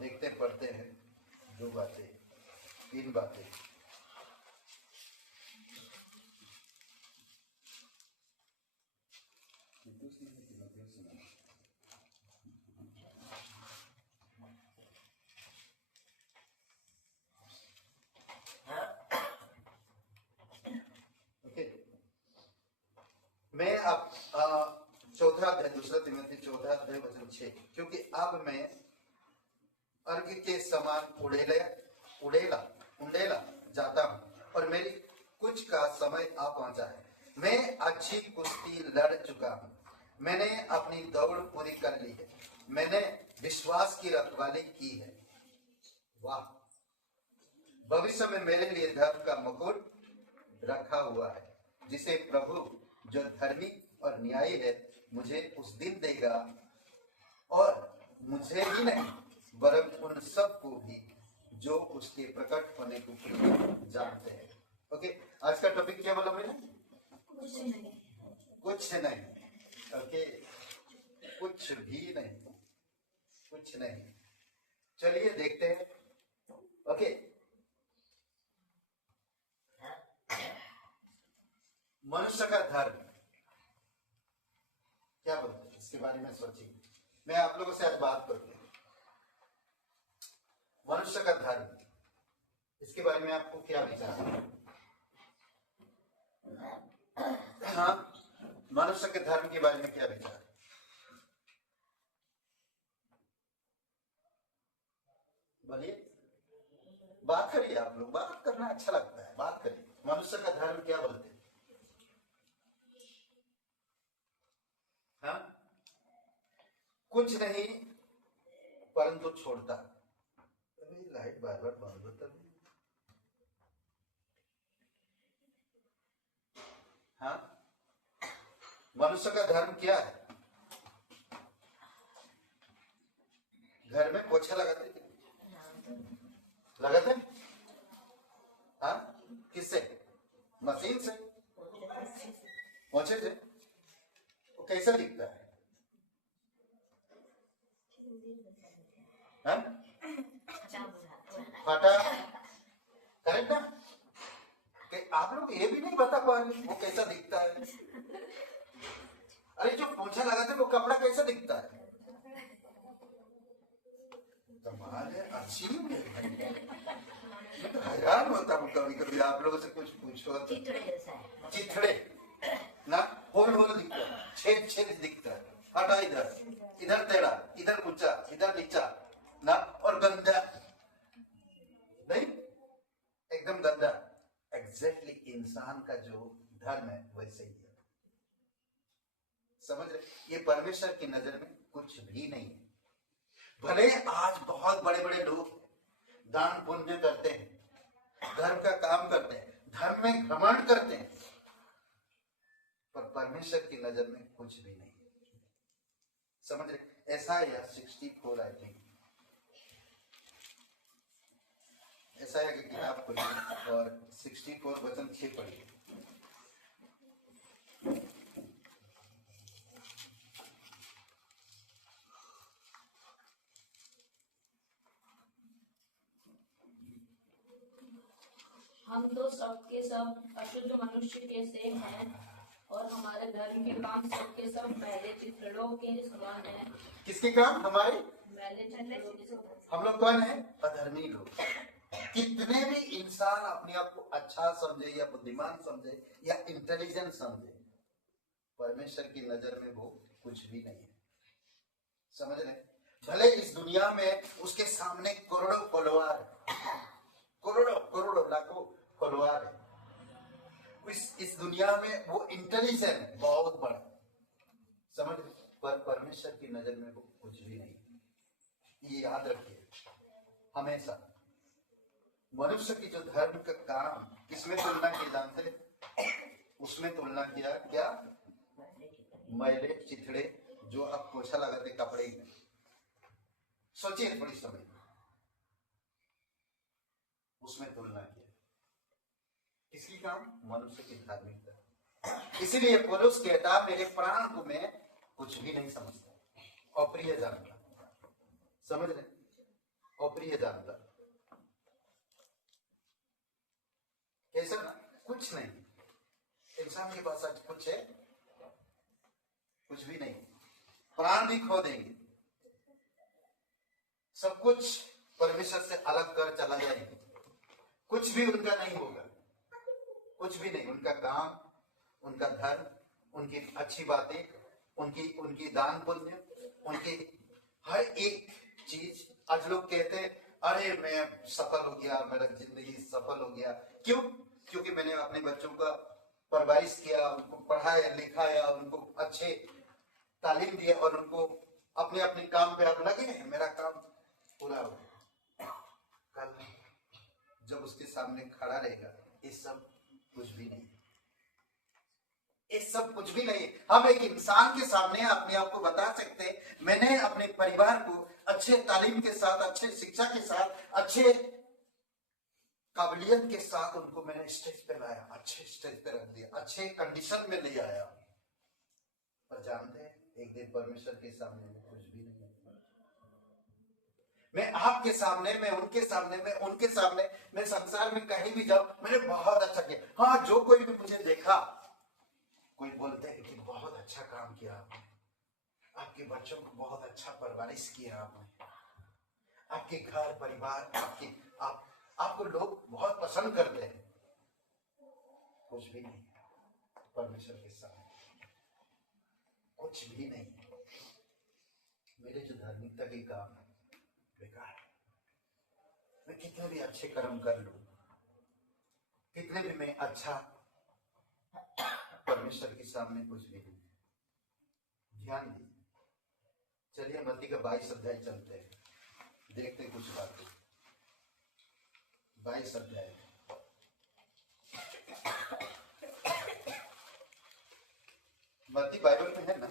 देखते पढ़ते हैं 2 बातें 3 बातें। मैं अब 4 अध्याय 2 तिमोथी 4 अध्याय वचन 6, क्योंकि अब मैं अर्घ के समान उड़ेला जाता हूँ और मेरी कुछ का समय आ पहुंचा है। मैं अच्छी कुश्ती लड़ चुका हूँ, मैंने अपनी दौड़ पूरी कर ली है, मैंने विश्वास की रखवाली की है। वाह, भविष्य में मेरे लिए धर्म का मुकुट रखा हुआ है, जिसे प्रभु जो धर्मी और न्यायी है मुझे उस दिन देगा, और मुझे ही नहीं वरन उन सबको भी जो उसके प्रकट होने को जानते हैं। ओके, आज का टॉपिक क्या बोला मैंने? कुछ नहीं। ओके, कुछ भी नहीं, कुछ नहीं। चलिए देखते हैं। ओके, मनुष्य का धर्म क्या बोलते हैं, इसके बारे में सोचिए। मैं आप लोगों से आज बात करूंगा मनुष्य का धर्म, इसके बारे में आपको क्या विचार है? हाँ, मनुष्य के धर्म के बारे में क्या विचार है? बोलिए, बात करिए। आप लोग बात करना अच्छा लगता है, बात करिए। मनुष्य का धर्म क्या बोलते हैं? हाँ, कुछ नहीं परंतु छोड़ता। अभी लाइट बार बार बंद होता है। हाँ, मनुष्य का धर्म क्या है? घर में पोछा लगाते हाँ, किससे? मशीन से, पोछे से। वो कैसा दिखता है? हाँ? फटा, करेक्ट ना? कि आप लोग ये भी नहीं बता पा रहे वो कैसा दिखता है। अरे जो पोछा लगाते वो कपड़ा कैसा दिखता है? कमाल है, अच्छी है। मैं तो हैरान होता हूँ कभी कभी आप लोगों से कुछ पूछो तो। चिथड़े ना, होल दिखता है, छेद दिखता है, हटा इधर टेढ़ा, इधर ऊंचा, इधर नीचा ना, और गंदा नहीं, एकदम गंदा। एग्जैक्टली इंसान का जो धर्म है वैसे ही है। समझ रहे? ये परमेश्वर की नजर में कुछ भी नहीं है। भले आज बहुत बड़े बड़े लोग दान पुण्य करते हैं, धर्म का काम करते हैं, धर्म में घमंड करते हैं, पर परमेश्वर की नजर में कुछ भी नहीं। समझ रहे? ऐसा है 64 आई थिंक, ऐसा है कि किताब पढ़िए और 64 वचन 6 पढ़िए। हम तो सबके सब अशुद्ध मनुष्य के से हैं, और हमारे धर्म के काम सबके सब मैले चिथड़ों के समान है। किसके काम? हमारे मैले चिथड़ों के समान। हम लोग कौन है? अधर्मी लोग। कितने भी इंसान अपने आप को अच्छा समझे या बुद्धिमान समझे या इंटेलिजेंट समझे, परमेश्वर की नजर में वो कुछ भी नहीं है। समझ रहे? भले इस दुनिया में उसके सामने करोड़ों फॉलोअर, करोड़ों लाखों फॉलोअर है, इस दुनिया में वो इंटेलिजेंट बहुत बड़ा, समझ रहे? पर परमेश्वर की नजर में वो कुछ भी नहीं। ये याद रखिए हमेशा। मनुष्य की जो धर्म का काम, किसमें तुलना की जानते हैं? उसमें तुलना किया क्या? मैले चिथड़े जो आप पोछा लगाते कपड़े में। सोचिए थोड़ी समय, उसमें तुलना किया। किसकी काम? मनुष्य की धार्मिकता। इसीलिए पौलुस कहता मेरे प्राण को मैं कुछ भी नहीं समझता, अप्रिय जानता। समझ रहे? अप्रिय जानता कैसा ना? कुछ नहीं। इंसान के पास आज कुछ है? कुछ भी नहीं। प्राण भी खो देंगे, सब कुछ परमेश्वर से अलग कर चला जाएंगे, कुछ भी उनका नहीं होगा, कुछ भी नहीं। उनका काम, उनका धर्म, उनकी अच्छी बातें, उनकी दान पुण्य, उनकी हर एक चीज। आज लोग कहते हैं अरे मैं सफल हो गया, मेरा जिंदगी सफल हो गया। क्यों? क्योंकि मैंने अपने बच्चों का परवरिश किया, उनको पढ़ाया लिखाया, उनको अच्छे तालीम दिया और उनको अपने अपने काम पे आप लगे हैं, मेरा काम पूरा हो गया। कल जब उसके सामने खड़ा रहेगा, ये सब कुछ भी नहीं, ये सब कुछ भी नहीं। हम एक इंसान के सामने अपने आप को बता सकते हैं मैंने अपने परिवार को अच्छे तालीम के साथ, अच्छे शिक्षा के साथ, अच्छे काबिलियत के साथ उनको मैंने स्टेज पे लाया, अच्छे स्टेज पे रख दिया, अच्छे कंडीशन में ले आया। पर जानते हैं एक दिन परमेश्वर के सामने में कुछ भी नहीं है। मैं आपके सामने, मैं उनके सामने, मैं उनके सामने, मैं संसार में कहीं भी जाऊं, मैंने बहुत अच्छा किया। हाँ, जो कोई भी मुझे देखा, कोई बोलते हैं कि बहुत अच्छा काम किया आपने, आपके बच्चों को बहुत अच्छा परवरिश किया आपने, आपके घर परिवार, आपको लोग बहुत पसंद करते हैं। कुछ भी नहीं परमेश्वर के सामने, कुछ भी नहीं। मेरे जो धार्मिकता के काम है बेकार है। मैं कितने भी अच्छे कर्म कर लूं, कितने भी मैं अच्छा, परमेश्वर के सामने कुछ भी नहीं। ध्यान दीजिए। चलिए मत्ती का 22 अध्याय चलते हैं, देखते हैं कुछ बातें। 22 अध्याय मत्ती बाइबल में है ना?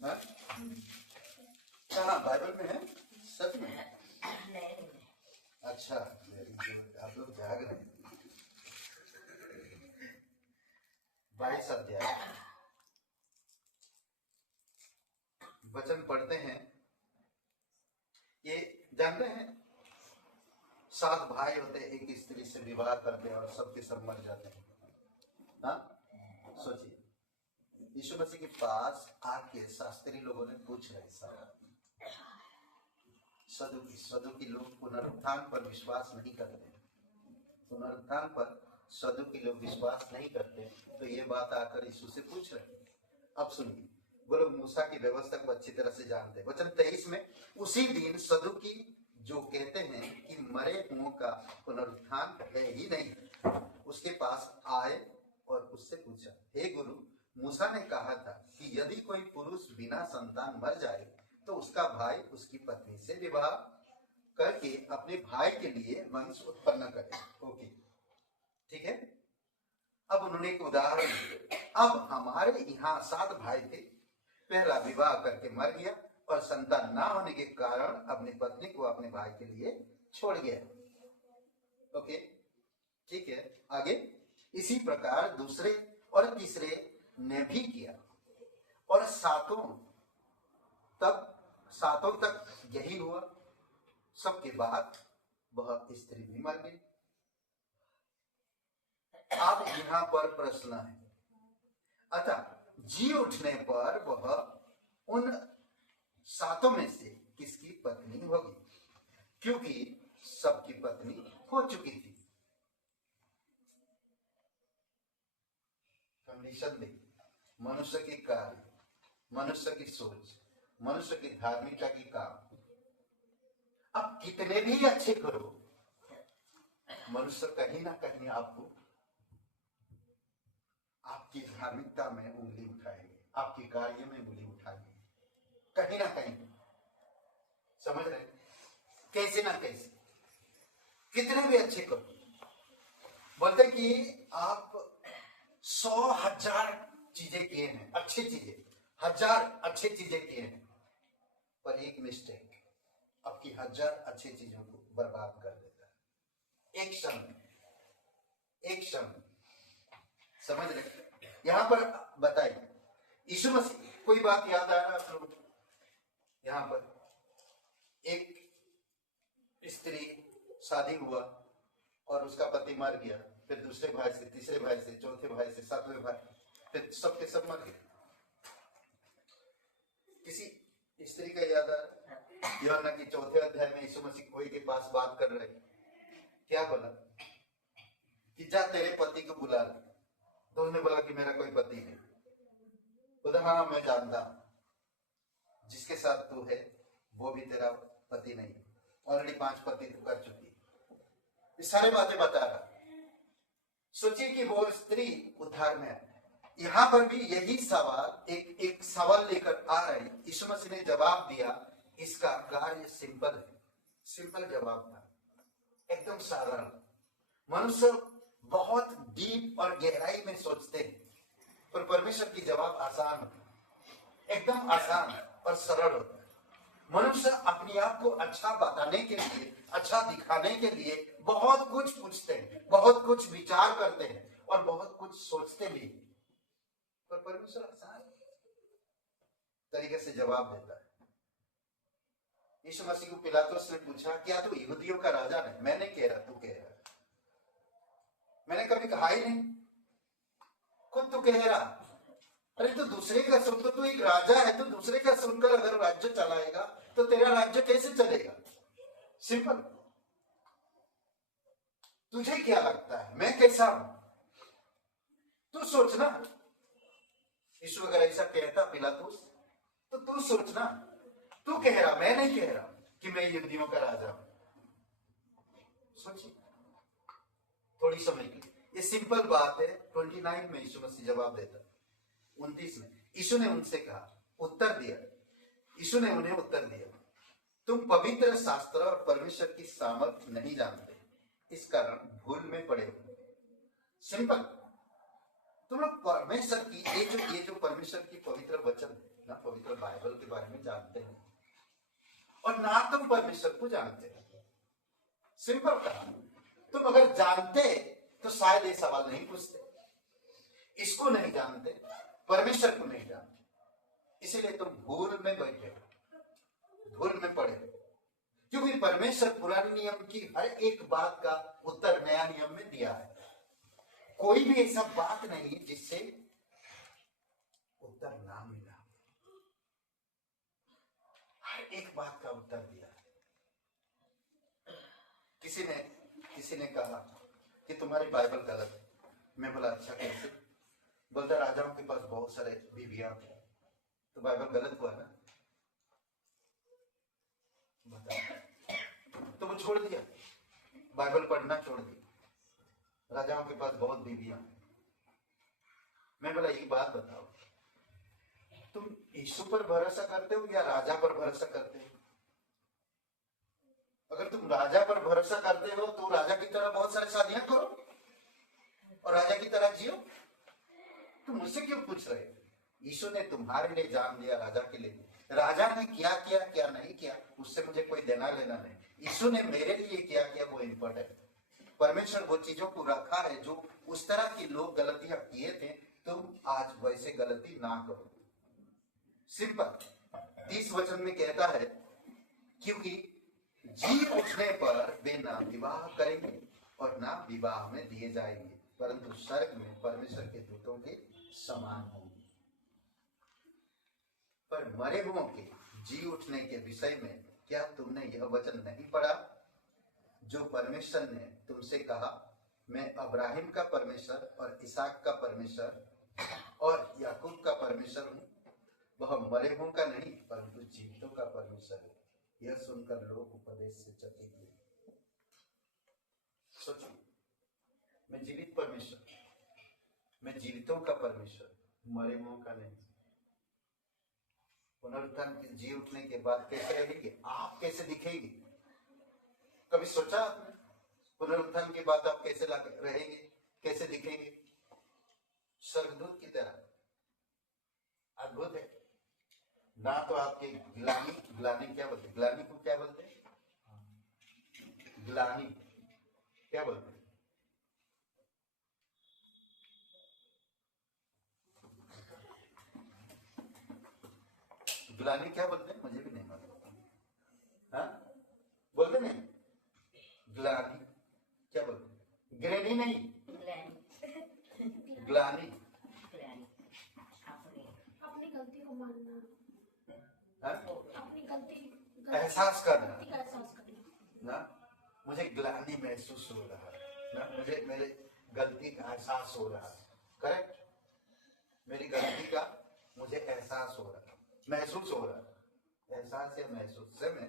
हाँ? कहाँ बाइबल में है? सच में? अच्छा, आप लोग जाग रहे हैं। 22 अध्याय वचन पढ़ते हैं। ये जानते हैं 7 भाई होते हैं, एक स्त्री से विवाह करते हैं और सबके सब मर जाते हैं। हाँ, सोचिए, यीशु मसीह के पास आके शास्त्री लोगों ने पूछ रहे सदुकी लोग पुनरुत्थान पर विश्वास नहीं करते, पुनरुत्थान पर सदुकी लोग विश्वास नहीं करते। तो ये बात आकर यीशु से पूछ रहे। अब सुनिए, वो लोग मूसा की व्यवस्था को अच्छी तरह से जानते हैं। वचन 23 में, उसी दिन सदुकी जो कहते हैं कि मरे हुओं का पुनरुत्थान है ही नहीं, उसके पास आए और उससे पूछा, हे गुरु, मूसा ने कहा था कि यदि कोई पुरुष बिना संतान मर जाए तो उसका भाई उसकी पत्नी से विवाह करके अपने भाई के लिए वंश उत्पन्न करे। ओके, ठीक है। अब उन्होंने एक उदाहरण दिया। अब हमारे यहाँ 7 भाई थे, पहला विवाह करके मर गया और संतान ना होने के कारण अपनी पत्नी को अपने भाई के लिए छोड़ गया। ओके, ठीक है। आगे इसी प्रकार दूसरे और तीसरे ने भी किया और सातों तक यही हुआ। सबके बाद वह स्त्री भी मर गई। अब यहाँ पर प्रश्न है, अतः जी उठने पर वह उन 7 में से किसकी पत्नी होगी, क्योंकि सबकी पत्नी हो चुकी थी। कंडीशन देखिए, मनुष्य के कार्य, मनुष्य की सोच, मनुष्य की धार्मिकता की काम। अब कितने भी अच्छे करो, मनुष्य कहीं ना कहीं आपको आपकी धार्मिकता में उंगली उठाएंगे, आपके कार्य में उंगली उठाएंगे, कहीं ना कहीं। समझ रहे? कैसे ना कैसे, कितने भी अच्छे करो। बोलते कि आप 100,000 चीजें किए हैं, अच्छी चीजें, 1000 अच्छी चीजें किए हैं, पर एक मिस्टेक आपकी 1000 अच्छी चीजों को बर्बाद कर देता है। एक क्षण में एक क्षण समझ रहे। यहाँ पर बताइए यीशु मसीह, कोई बात याद आ रहा है आप लोगों को? यहाँ पर एक स्त्री शादी हुआ और उसका पति मर गया, फिर दूसरे भाई से, तीसरे भाई से, चौथे भाई से, सातवें भाई, फिर सबके सब मर गए। किसी स्त्री का याद आ रहा है? यूहन्ना की 4 अध्याय में यीशु मसीह कोई के पास बात कर रहे, क्या बोला कि जा तेरे पति को बुला ले। तो उसने बोला कि मेरा कोई पति नहीं। बोला हाँ मैं जानता हूं, जिसके साथ तू है वो भी तेरा पति नहीं, ऑलरेडी 5 पति तू कर चुकी है। ये सारे बातें बता रहा। सोचिए कि वो स्त्री उद्धार में है। यहाँ पर भी यही सवाल एक सवाल लेकर आ रही। यीशु मसीह ने जवाब दिया, इसका कार्य सिंपल है। सिंपल जवाब था, एकदम साधारण। मनुष्य बहुत डीप और गहराई में सोचते हैं, पर परमेश्वर की जवाब आसान होता है, एकदम आसान और सरल होता है। मनुष्य अपने आप को अच्छा बताने के लिए, अच्छा दिखाने के लिए बहुत कुछ पूछते हैं, बहुत कुछ विचार करते हैं और बहुत कुछ सोचते भी, पर परमेश्वर आसान तरीके से जवाब देता है। यीशु मसीह को पिलातुस ने पूछा, क्या तू यहूदियों का राजा है? मैं नहीं कह रहा, तू कह रहा। मैंने कभी कहा ही नहीं, खुद तू कह रहा। अरे तो दूसरे का सुन, तो तू एक राजा है, तो दूसरे का सुनकर अगर राज्य चलाएगा तो तेरा राज्य कैसे चलेगा? सिंपल। तुझे क्या लगता है मैं कैसा हूं? तू सोचना। यीशु अगर ऐसा कहता पिलातुस, तो तू सोचना। तू कह रहा, मैं नहीं कह रहा कि मैं यहूदियों का राजा हूं। सोचिए थोड़ी समय की, ये सिंपल बात है। 29 में यीशु मसीह जवाब देता। 29 में यीशु ने उनसे कहा, उत्तर दिया, यीशु ने उन्हें उत्तर दिया, तुम पवित्र शास्त्र और परमेश्वर की सामर्थ नहीं जानते, इस कारण भूल में पड़े हो। सिंपल। तुम लोग परमेश्वर की ये जो परमेश्वर की पवित्र वचन ना, पवित्र बाइबल के बारे में जानते हैं और ना तुम परमेश्वर को जानते हो। सिंपल कहा। तुम अगर जानते तो शायद ये सवाल नहीं पूछते। इसको नहीं जानते, परमेश्वर को नहीं जानते, इसीलिए तुम भूल में बैठे हो, भूल में पड़े हो। क्योंकि परमेश्वर पुराने नियम की हर एक बात का उत्तर नया नियम में दिया है। कोई भी ऐसा बात नहीं जिससे उत्तर ना मिला। हर एक बात का उत्तर दिया। किसी ने कहा कि तुम्हारी बाइबल गलत है। मैं बोला अच्छा कैसे? बोलता राजाओं के पास बहुत सारे बीवियां थे, तो बाइबल गलत हुआ ना? बता। तो वो छोड़ दिया, बाइबल पढ़ना छोड़ दिया। राजाओं के पास बहुत बीवियां। मैं बोला एक बात बताओ, तुम यीशु पर भरोसा करते हो या राजा पर भरोसा करते हो? अगर तुम राजा पर भरोसा करते हो तो राजा की तरह बहुत सारी शादियां करो और राजा की तरह जियो। तुम मुझसे क्यों पूछ रहे हो? यीशु ने तुम्हारे लिए जान दिया, राजा के लिए। राजा ने क्या किया क्या नहीं किया उससे मुझे कोई देना लेना नहीं। यीशु ने मेरे लिए क्या किया वो इम्पोर्टेंट। परमेश्वर वो चीजों को रखा है जो उस तरह की लोग गलतियां किए थे, तुम आज वैसे गलती ना करो। सिंपल। 30 वचन में कहता है, क्योंकि जी उठने पर वे ना विवाह करेंगे और ना विवाह में दिए जाएंगे, परंतु स्वर्ग में परमेश्वर के दूतों के समान होंगे। पर मरे हुओं के जी उठने के विषय में क्या तुमने यह वचन नहीं पढ़ा जो परमेश्वर ने तुमसे कहा, मैं अब्राहिम का परमेश्वर और इसहाक का परमेश्वर और याकूब का परमेश्वर हूं। वह मरे हुओं का नहीं परंतु जीवितों का परमेश्वर है। यह सुनकर लोग उपदेश से चकित हुए। सोचो, मैं जीवित परमेश्वर, मैं जीवितों का परमेश्वर, मरे हुओं का नहीं। पुनरुत्थान के जी उठने के बाद कैसे रहेंगे? आप कैसे दिखेंगे? कभी सोचा आपने? पुनरुत्थान के बाद आप कैसे रहेंगे, कैसे दिखेंगे? स्वर्गदूत की तरह। अद्भुत है ना? तो आपके ग्लानी क्या बोलते? ग्लानी को क्या बोलते? ग्लानी क्या बोलते? ग्लानि क्या बोलते हैं, मुझे भी नहीं मालूम। हाँ, बोलते नहीं, ग्लानि क्या बोलते हैं? ग्रेनी नहीं, ग्लानि। अपनी गलती को मानना, हाँ? अपनी गलती एहसास करना गलती का एहसास करना। ना, मुझे ग्लानि महसूस हो रहा है ना, मुझे मेरे गलती का एहसास हो रहा है। करेक्ट, मेरी गलती का मुझे एहसास हो रहा है, महसूस हो रहा है। एहसास या महसूस से में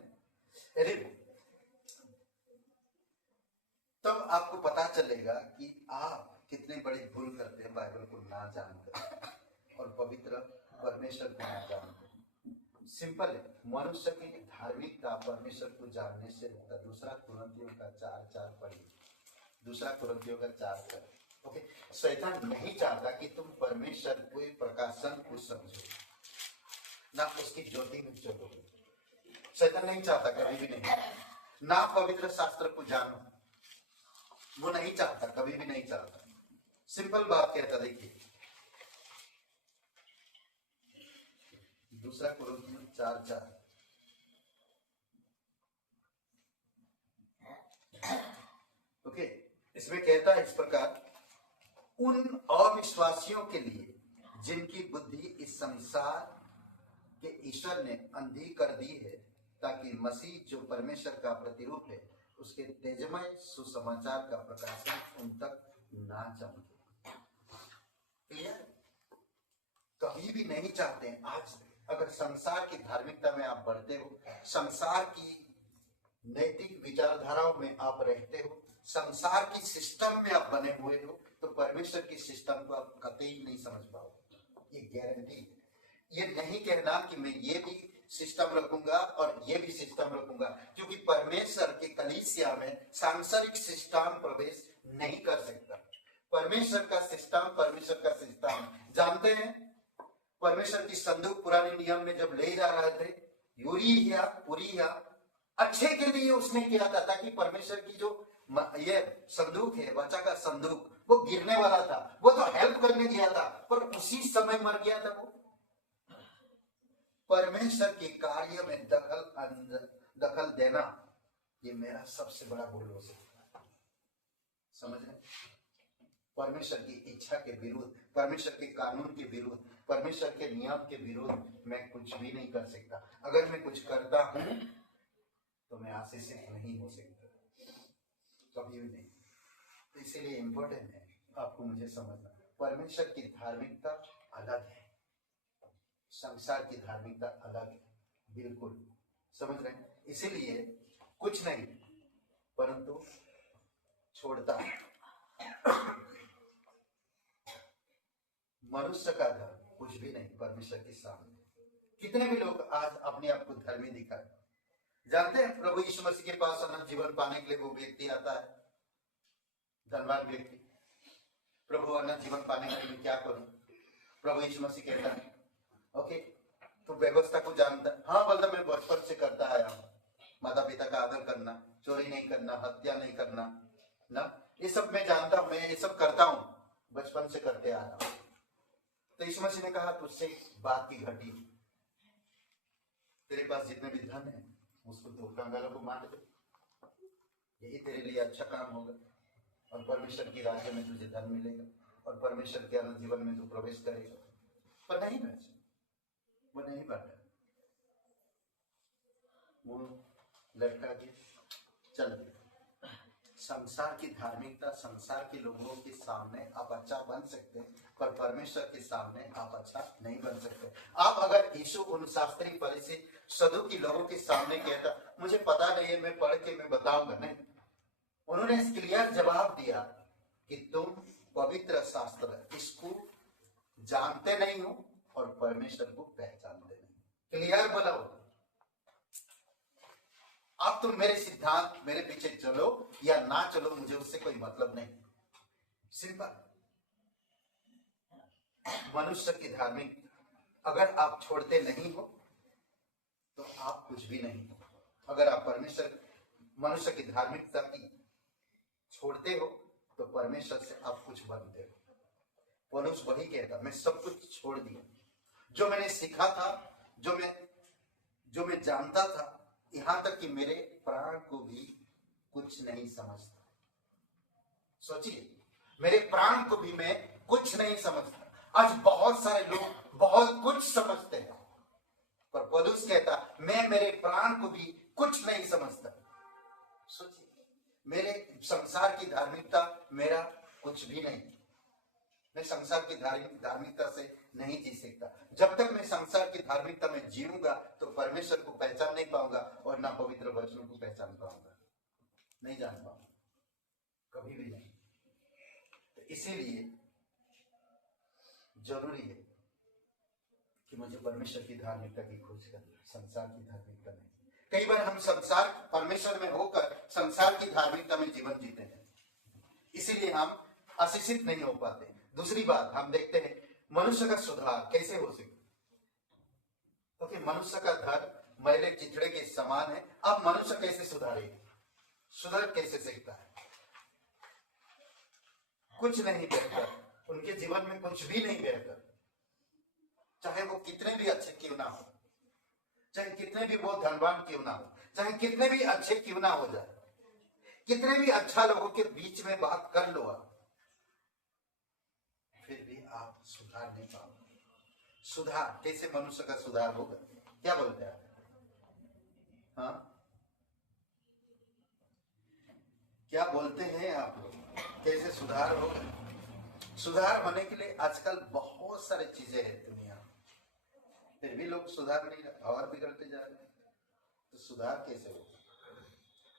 तब आपको पता चलेगा कि आप कितनी बड़ी भूल करते हैं बाइबल को ना जानकर और पवित्र परमेश्वर को ना जानकर। सिंपल है, मनुष्य की धार्मिकता परमेश्वर को जानने से होता है। दूसरा कुरिन्थियों का 4:4 पढ़िए, दूसरा कुरिन्थियों का 4:4। ओके, शैतान नहीं चाहता कि तुम परमेश्वर के प्रकाशन को समझो, ना उसकी ज्योति में चलो। शैतान नहीं चाहता, कभी भी नहीं, ना पवित्र शास्त्र को जानो, वो नहीं चाहता, कभी भी नहीं चाहता। सिंपल बात कहता, देखिए दूसरा कुरिन्थियों 4:4। ओके, इसमें कहता है इस प्रकार, उन अविश्वासियों के लिए जिनकी बुद्धि इस संसार के ईश्वर ने अंधी कर दी है, ताकि मसीह जो परमेश्वर का प्रतिरूप है उसके तेजमय सुसमाचार का प्रकाशन उन तक ना चमके। क्लियर? कभी भी नहीं चाहते हैं। आज अगर संसार की धार्मिकता में आप बढ़ते हो, संसार की नैतिक विचारधाराओं में आप रहते हो, संसार की सिस्टम में आप बने हुए हो, तो परमेश्वर की सिस्टम को आप कतई नहीं समझ पाओगे। ये गारंटी। ये नहीं कहना कि मैं ये भी सिस्टम रखूंगा और ये भी सिस्टम रखूंगा, क्योंकि परमेश्वर के कलीसिया में सांसारिक सिस्टम प्रवेश नहीं कर सकता। परमेश्वर का सिस्टम, परमेश्वर का सिस्टम जानते हैं। परमेश्वर की संदूक पुराने नियम में जब ले जा रहे थे, यूरिया अच्छे के लिए उसने किया था, ताकि परमेश्वर की जो ये संदूक है, वाचा का संदूक, वो गिरने वाला था, वो तो हेल्प करने गया था, पर उसी समय मर गया था वो। परमेश्वर के कार्य में दखल देना, ये मेरा सबसे बड़ा भूल हो सकता है। समझ रहे? परमेश्वर की इच्छा के विरुद्ध, परमेश्वर के कानून के विरुद्ध, परमेश्वर के नियम के विरुद्ध मैं कुछ भी नहीं कर सकता। अगर मैं कुछ करता हूं तो मैं आशीषित नहीं हो सकता, कभी भी नहीं। तो इसीलिए इंपॉर्टेंट है आपको मुझे समझना, परमेश्वर की धार्मिकता अलग है, संसार की धार्मिकता अलग है, बिल्कुल। समझ रहे हैं? इसीलिए कुछ नहीं परंतु छोड़ता है। मनुष्य का धर्म कुछ भी नहीं परमेश्वर के सामने। कितने भी लोग आज अपने आप को धर्मी दिखाए, जानते हैं प्रभु यीशु मसीह के पास अनंत जीवन पाने के लिए वो व्यक्ति आता है, धनवान व्यक्ति। प्रभु अनंत जीवन पाने के लिए क्या करूं? प्रभु यीशु मसीह कहता है, ओके तो व्यवस्था को जानता है। हाँ बोलता, मैं बचपन से करता आया हूँ, माता पिता का आदर करना, चोरी नहीं करना, हत्या नहीं करना, ना ये सब मैं जानता हूँ, मैं ये सब करता हूँ, बचपन से करते आ रहा हूँ। तो यीशु मसीह ने कहा, तुझसे बात की घटी, तेरे पास जितने भी धन है उसको तो कंगालों को बांट दे, यही तेरे लिए अच्छा काम होगा और परमेश्वर की राज्य में तुझे धन मिलेगा और परमेश्वर के अनंत जीवन में तू प्रवेश करेगा। पर नहीं बचा, वो नहीं बांटा, वो लड़का के चल गया। संसार की धार्मिकता, संसार के लोगों के सामने आप अच्छा बन सकते हैं, पर परमेश्वर के सामने आप अच्छा नहीं बन सकते। आप अगर यीशु उन शास्त्री फरीसी सदूकी लोगों के सामने कहता, मुझे पता नहीं है, मैं पढ़ के मैं बताऊंगा, नहीं, उन्होंने क्लियर जवाब दिया कि तुम पवित्र शास्त्र इसको जानते नहीं हो और परमेश्वर को पहचानते नहीं। क्लियर बोला हो, अब तुम मेरे सिद्धांत, मेरे पीछे चलो या ना चलो, मुझे उससे कोई मतलब नहीं। सिंपल। मनुष्य की धार्मिक अगर आप छोड़ते नहीं हो तो आप कुछ भी नहीं हो। अगर आप परमेश्वर, मनुष्य की धार्मिकता की छोड़ते हो तो परमेश्वर से आप कुछ बनते हो। पौलुस वही कहता, मैं सब कुछ छोड़ दिया, जो मैंने सीखा था, जो मैं जो मैं जानता था, यहां तक कि मेरे प्राण को भी कुछ नहीं समझता। सोचिए, मेरे प्राण को भी मैं कुछ नहीं समझता। आज बहुत सारे लोग बहुत कुछ समझते हैं, पर पौलुस कहता मैं मेरे प्राण को भी कुछ नहीं समझता। सोचिए, मेरे संसार की धार्मिकता मेरा कुछ भी नहीं। मैं संसार की धार्मिकता से नहीं जी सकता। जब तक मैं संसार की धार्मिकता में जीऊंगा तो परमेश्वर को पहचान नहीं पाऊंगा और ना पवित्र वचनों को पहचान पाऊंगा, नहीं जान पाऊंगा, कभी भी नहीं। तो इसीलिए जरूरी है कि मुझे परमेश्वर की धार्मिकता की खोज करनी है, संसार की धार्मिकता नहीं। कई बार हम संसार परमेश्वर में होकर संसार की धार्मिकता में जीवन जीते हैं, इसीलिए हम आशीषित नहीं हो पाते। दूसरी बात हम देखते हैं, मनुष्य का सुधार कैसे हो सकता, क्योंकि मनुष्य का धर्म मैले चिथड़े के समान है। अब मनुष्य कैसे सुधारेगा, सुधर कैसे सकता है? कुछ नहीं बेहतर, उनके जीवन में कुछ भी नहीं बेहतर, चाहे वो कितने भी अच्छे क्यों ना हो, चाहे कितने भी वो धनवान क्यों ना हो, चाहे कितने भी अच्छे क्यों ना हो जाए, कितने भी अच्छा लोगों के बीच में बात कर लो आप, फिर भी आप सुधार नहीं पाओगे। सुधार कैसे मनुष्य का सुधार होगा? क्या बोलते हैं? हाँ, क्या बोलते हैं आप लोग? कैसे सुधार होगा? सुधार होने के लिए आजकल बहुत सारी चीजें हैं दुनिया, फिर भी लोग सुधार नहीं रहे और बिगड़ते जा रहे हैं। तो सुधार कैसे होगा?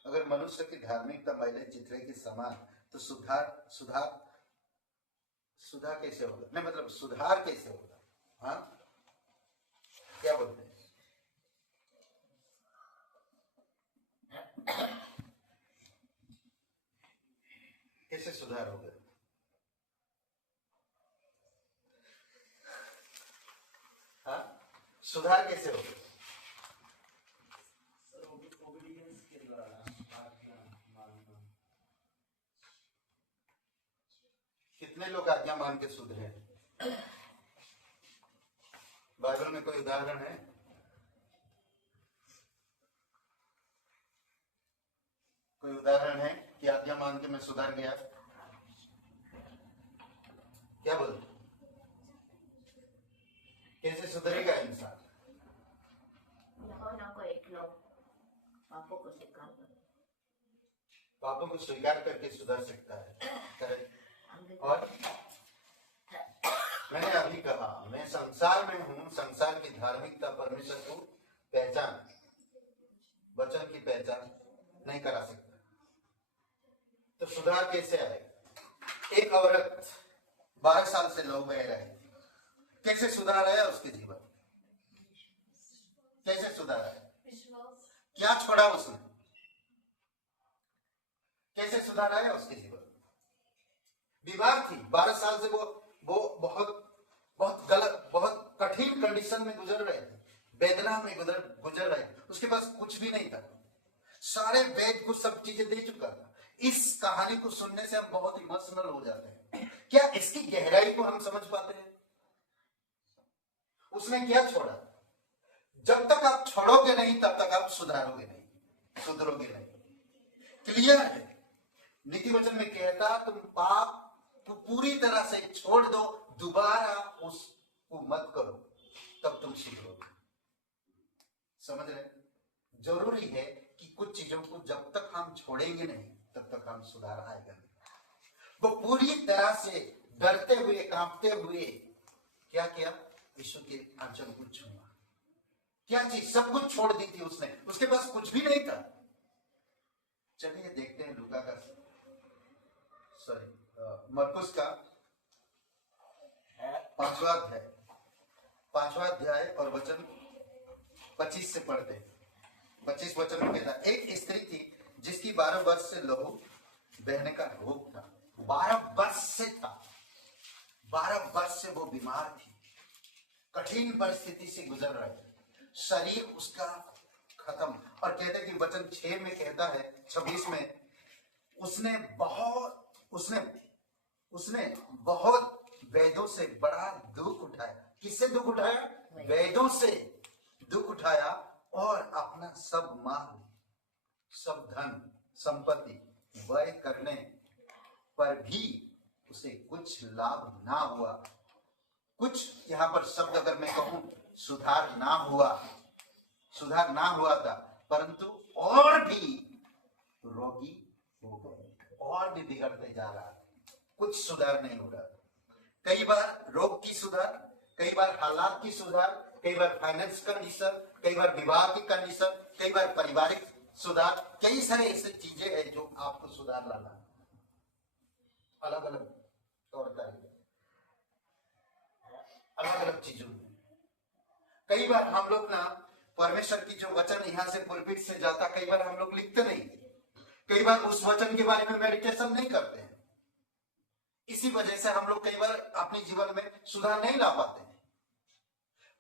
अगर मनुष्य की धार्मिकता मैले चिथड़े के समान, तो सुधार कैसे होगा? नहीं, मतलब सुधार कैसे होगा? हाँ, क्या बोलते हैं? कैसे सुधार होगा? हाँ, सुधार कैसे होगा? ओबीडियंस के द्वारा, आज्ञा मानना। कितने लोग आज्ञा मान के सुधरे हैं? बाइबल में कोई उदाहरण है? कोई उदाहरण है कि आज्ञा मान के मैं सुधर गया? क्या बोलते? कैसे सुधरेगा इंसान? यहोवा को एक लो, पापों को स्वीकार करो। पापों को स्वीकार करके सुधर सकता है, करेक्ट। और मैंने अभी कहा, मैं संसार में हूं, संसार की धार्मिकता परमेश्वर को पहचान, वचन की पहचान नहीं करा सकता। तो सुधार कैसे आएगा? एक औरत 12 साल से लहू बह रही, कैसे सुधार आया उसके जीवन? कैसे सुधार आया? क्या छोड़ा उसने? कैसे सुधार आया उसके जीवन? बीमार थी 12 साल से, वो बहुत गलत, बहुत कठिन कंडीशन में गुजर रहे थे, वेदना में गुजर रहे थे। उसके पास कुछ भी नहीं था, सारे वेद को सब चीजें दे चुका था। इस कहानी को सुनने से हम बहुत इमोशनल हो जाते हैं। क्या इसकी गहराई को हम समझ पाते हैं? उसने क्या छोड़ा? जब तक आप छोड़ोगे नहीं तब तक आप सुधरोगे नहीं। क्लियर है? नीति वचन में कहता तुम पाप को पूरी तरह से छोड़ दो, दोबारा उसको मत करो, तब तुम सुधरोगे। समझ रहे? जरूरी है कि कुछ चीजों को जब तक हम छोड़ेंगे नहीं तब तक हम सुधार आएगा नहीं। वो पूरी तरह से डरते हुए, कांपते हुए क्या किया? यीशु के आंचल को छुआ। क्या चीज? सब कुछ छोड़ दी थी उसने, उसके पास कुछ भी नहीं था। चलिए देखते हैं लूका का, मरकुस का 5वां अध्याय और वचन 25 से पढ़ते हैं। 25 वचन में कहता, एक स्त्री थी जिसकी 12 वर्ष से लहू बहने का रोग था। 12 वर्ष से था, 12 वर्ष से वो बीमार थी, कठिन परिस्थिति से गुजर रहा है, शरीर उसका खत्म। और कहते कि वचन 6 में कहता है, 26 में, उसने बहुत वेदों से बड़ा दुख उठाया। किससे दुख उठाया? वेदों से दुख उठाया और अपना सब माल, सब धन संपत्ति व्यय करने पर भी उसे कुछ लाभ ना हुआ, कुछ यहाँ पर शब्द अगर मैं कहूं सुधार ना हुआ था, परंतु और भी रोगी हो गए, और भी बिगड़ते जा रहा है, कुछ सुधार नहीं हो रहा। कई बार रोग की सुधार, कई बार हालात की सुधार, कई बार फाइनेंस कंडीशन, कई बार विवाह की कंडीशन, कई बार पारिवारिक सुधार, कई सारे ऐसे चीजें हैं जो आपको सुधार लाना, अलग अलग तौर तरीके, अलग अलग चीजों में। कई बार हम लोग ना परमेश्वर की जो वचन यहाँ से पुलपिट से जाता, कई बार हम लोग लिखते नहीं, कई बार उस वचन के बारे में मेडिटेशन नहीं करते हैं। इसी वजह से हम लोग कई बार अपने जीवन में सुधार नहीं ला पाते हैं।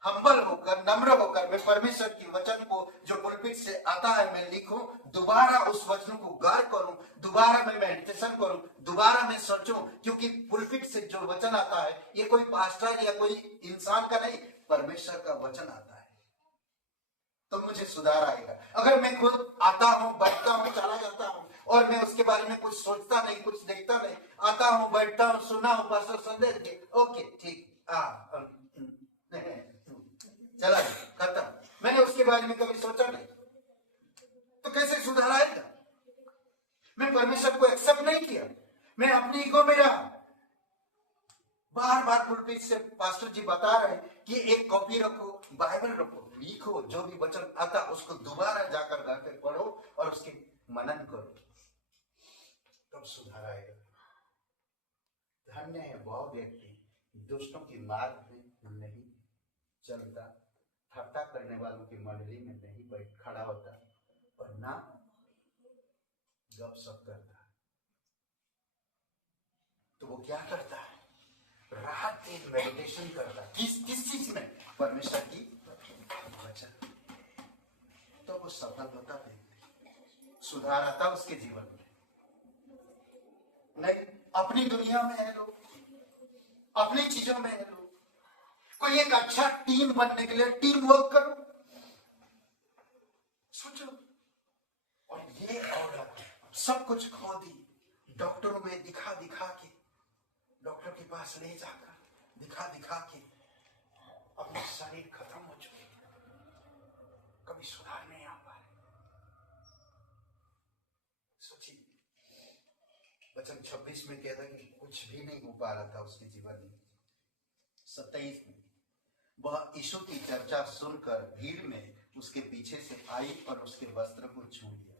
हम्बल होकर, नम्र होकर मैं परमेश्वर की वचन को जो पुलपिट से आता है मैं लिखूं, दोबारा उस वचन को गौर करूं, दोबारा मैं मेडिटेशन करूं, दोबारा मैं सोचूं, क्योंकि पुलपिट से जो वचन आता है ये कोई पास्टर या कोई इंसान का नहीं, परमेश्वर का वचन आता है, तो मुझे सुधार आएगा। अगर मैं खुद आता हूं, बैठता हूं, चला जाता हूं और मैं उसके बारे में कुछ सोचता नहीं, कुछ देखता नहीं, आता हूं, बैठता हूं, सुना हूं पास्टर संदेश के, ओके ठीक, चला खत्म, मैंने उसके बारे में कभी सोचा नहीं, तो कैसे सुधार आएगा? मैं परमेश्वर को एक्सेप्ट नहीं किया, मैं अपनी ईगो में रहा। बार बार पुलपिट से पास्टर जी बता रहे हैं कि एक कॉपी रखो, बाइबल रखो, लिखो, जो भी वचन आता उसको दोबारा जाकर घर पे पढ़ो और उसके मनन करो, तब सुधार आएगा। धन्य है वह व्यक्ति दुष्टों की मार्ग में नहीं चलता, ठट्टा करने वालों की मंडली में नहीं बैठ खड़ा होता और ना गपशप करता। तो वो क्या करता है? रात दिन मेडिटेशन करता। किस चीज में? परमेश्वर की वचन। तो वो सफल होता है, सुधार आता उसके जीवन में। नहीं, अपनी दुनिया में है लोग, अपनी चीजों में है लोग। कोई एक अच्छा टीम बनने के लिए टीम वर्क करो, सोचो। और ये औरत सब कुछ खो दी, डॉक्टरों में दिखा के, डॉक्टर के पास ले जाकर दिखा के अपना शरीर खत्म हो चुके, कभी सुधार नहीं आ पा रहे। सोचिए, वचन 26 में कहता कि कुछ भी नहीं हो पा रहा था उसके जीवन में। 27 में वह यीशु की चर्चा सुनकर भीड़ में उसके पीछे से आई और उसके वस्त्र को छू लिया,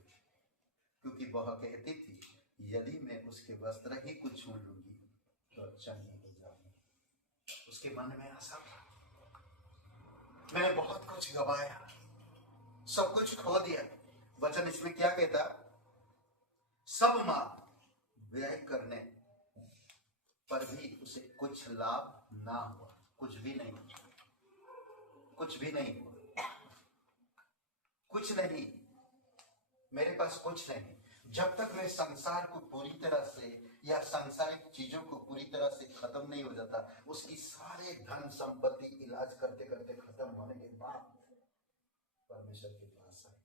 क्योंकि वह कहती थी यदि मैं उसके वस्त्र ही को छू लूंगी तो चंगी हो जाऊंगी। उसके मन में आशा था, मैंने बहुत कुछ गवाया, सब कुछ खो दिया। वचन इसमें क्या कहता? सब माल व्यय करने पर भी उसे कुछ लाभ ना हुआ, कुछ भी नहीं हुआ, कुछ नहीं, मेरे पास कुछ नहीं। जब तक मैं संसार को पूरी तरह से या सांसारिक चीजों को पूरी तरह से खत्म नहीं हो जाता, उसकी सारे धन संपत्ति इलाज करते करते खत्म होने के बाद परमेश्वर के पास आए,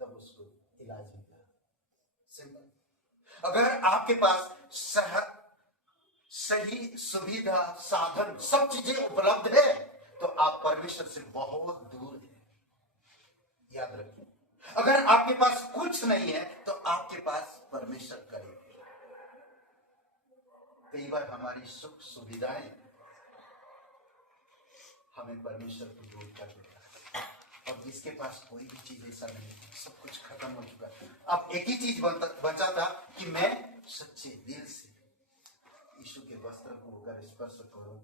तब उसको इलाज मिला। सिंपल। अगर आपके पास सही सुविधा, साधन, सब चीजें उपलब्ध है, तो आप परमेश्वर से बहुत दूर हैं। याद रखिए, अगर आपके पास कुछ नहीं है तो आपके पास परमेश्वर करेगा। कई बार हमारी सुख सुविधाएं हमें परमेश्वर को दूर कर देता है, और जिसके पास कोई भी चीज ऐसा नहीं, सब कुछ खत्म हो चुका है। अब एक ही चीज बचा था कि मैं सच्चे दिल से यीशु के वस्त्र को अगर स्पर्श करूंगा,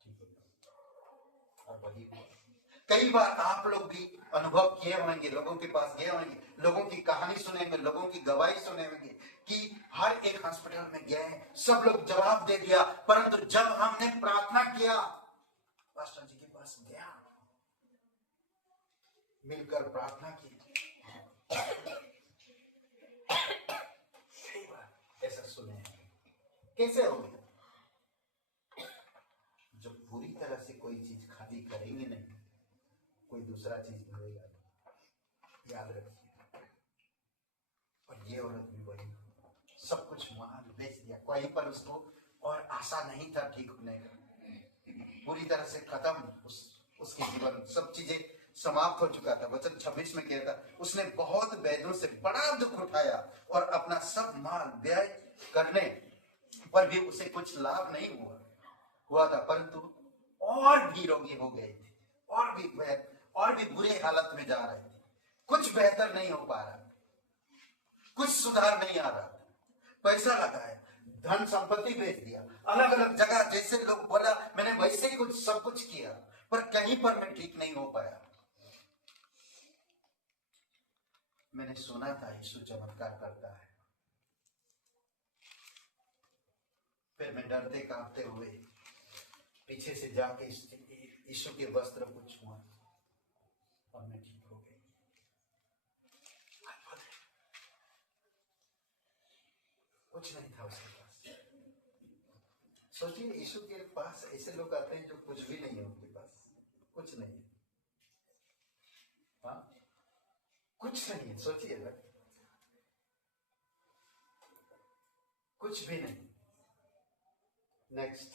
ठीक है। और वही कई बार आप लोग भी अनुभव किए होंगे, लोगों के पास गए होंगे, लोगों की कहानी सुने होंगे, लोगों की गवाही सुने होंगे कि हर एक हॉस्पिटल में गए, सब लोग जवाब दे दिया, परंतु जब हमने प्रार्थना किया, पास्टर जी के पास गया, मिलकर प्रार्थना की, कई बार ऐसा सुने हैं। कैसे हो गया? जब पूरी तरह से कोई चीज खाली करेंगे नहीं, कोई दूसरा चीज मिलेगा। याद रखिए। और ये औरत भी वही, सब कुछ माल बेच दिया, कहीं पर उसको और आशा नहीं था ठीक होने का, पूरी तरह से खत्म उसके जीवन, सब चीजें समाप्त हो चुका था। वचन 26 में कहता, उसने बहुत वैद्यों से बड़ा दुख उठाया और अपना सब माल व्यय करने पर भी उसे कुछ लाभ नहीं हुआ था, परंतु और भी रोगी हो गए थे, और भी बुरे हालत में जा रहे थे। कुछ बेहतर नहीं हो पा रहा, कुछ सुधार नहीं आ रहा। पैसा लगाया, धन संपत्ति बेच दिया, अलग अलग जगह जैसे लोग बोला मैंने वैसे ही कुछ सब कुछ किया, पर कहीं पर मैं ठीक नहीं हो पाया। मैंने सुना था यीशु चमत्कार करता है, फिर मैं डरते कांपते हुए पीछे से जाके यीशु के वस्त्र को छुआ और मैं ठीक हो गई। कुछ नहीं था उसके पास। सोचिए, यीशु के पास ऐसे लोग आते हैं जो कुछ भी नहीं है, उनके पास कुछ नहीं है। हाँ, कुछ नहीं है। सोचिए ना, कुछ भी नहीं। नेक्स्ट,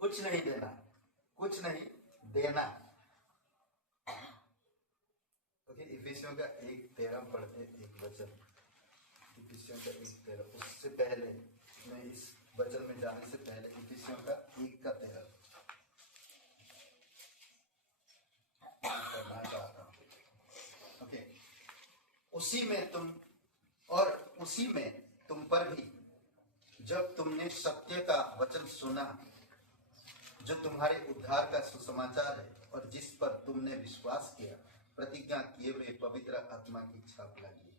कुछ नहीं देना, कुछ नहीं देना। ओके, इफिसियों का 1:13 पढ़ते, एक वचन, इफिसियों का 1:13। उससे पहले मैं इस वचन में जाने से पहले इफिसियों का 1:13 करना चाहता हूं। ओके, उसी में तुम पर भी जब तुमने सत्य का वचन सुना, जो तुम्हारे उद्धार का सुसमाचार है, और जिस पर तुमने विश्वास किया, प्रतिज्ञा किए हुए पवित्र आत्मा की छाप लगी।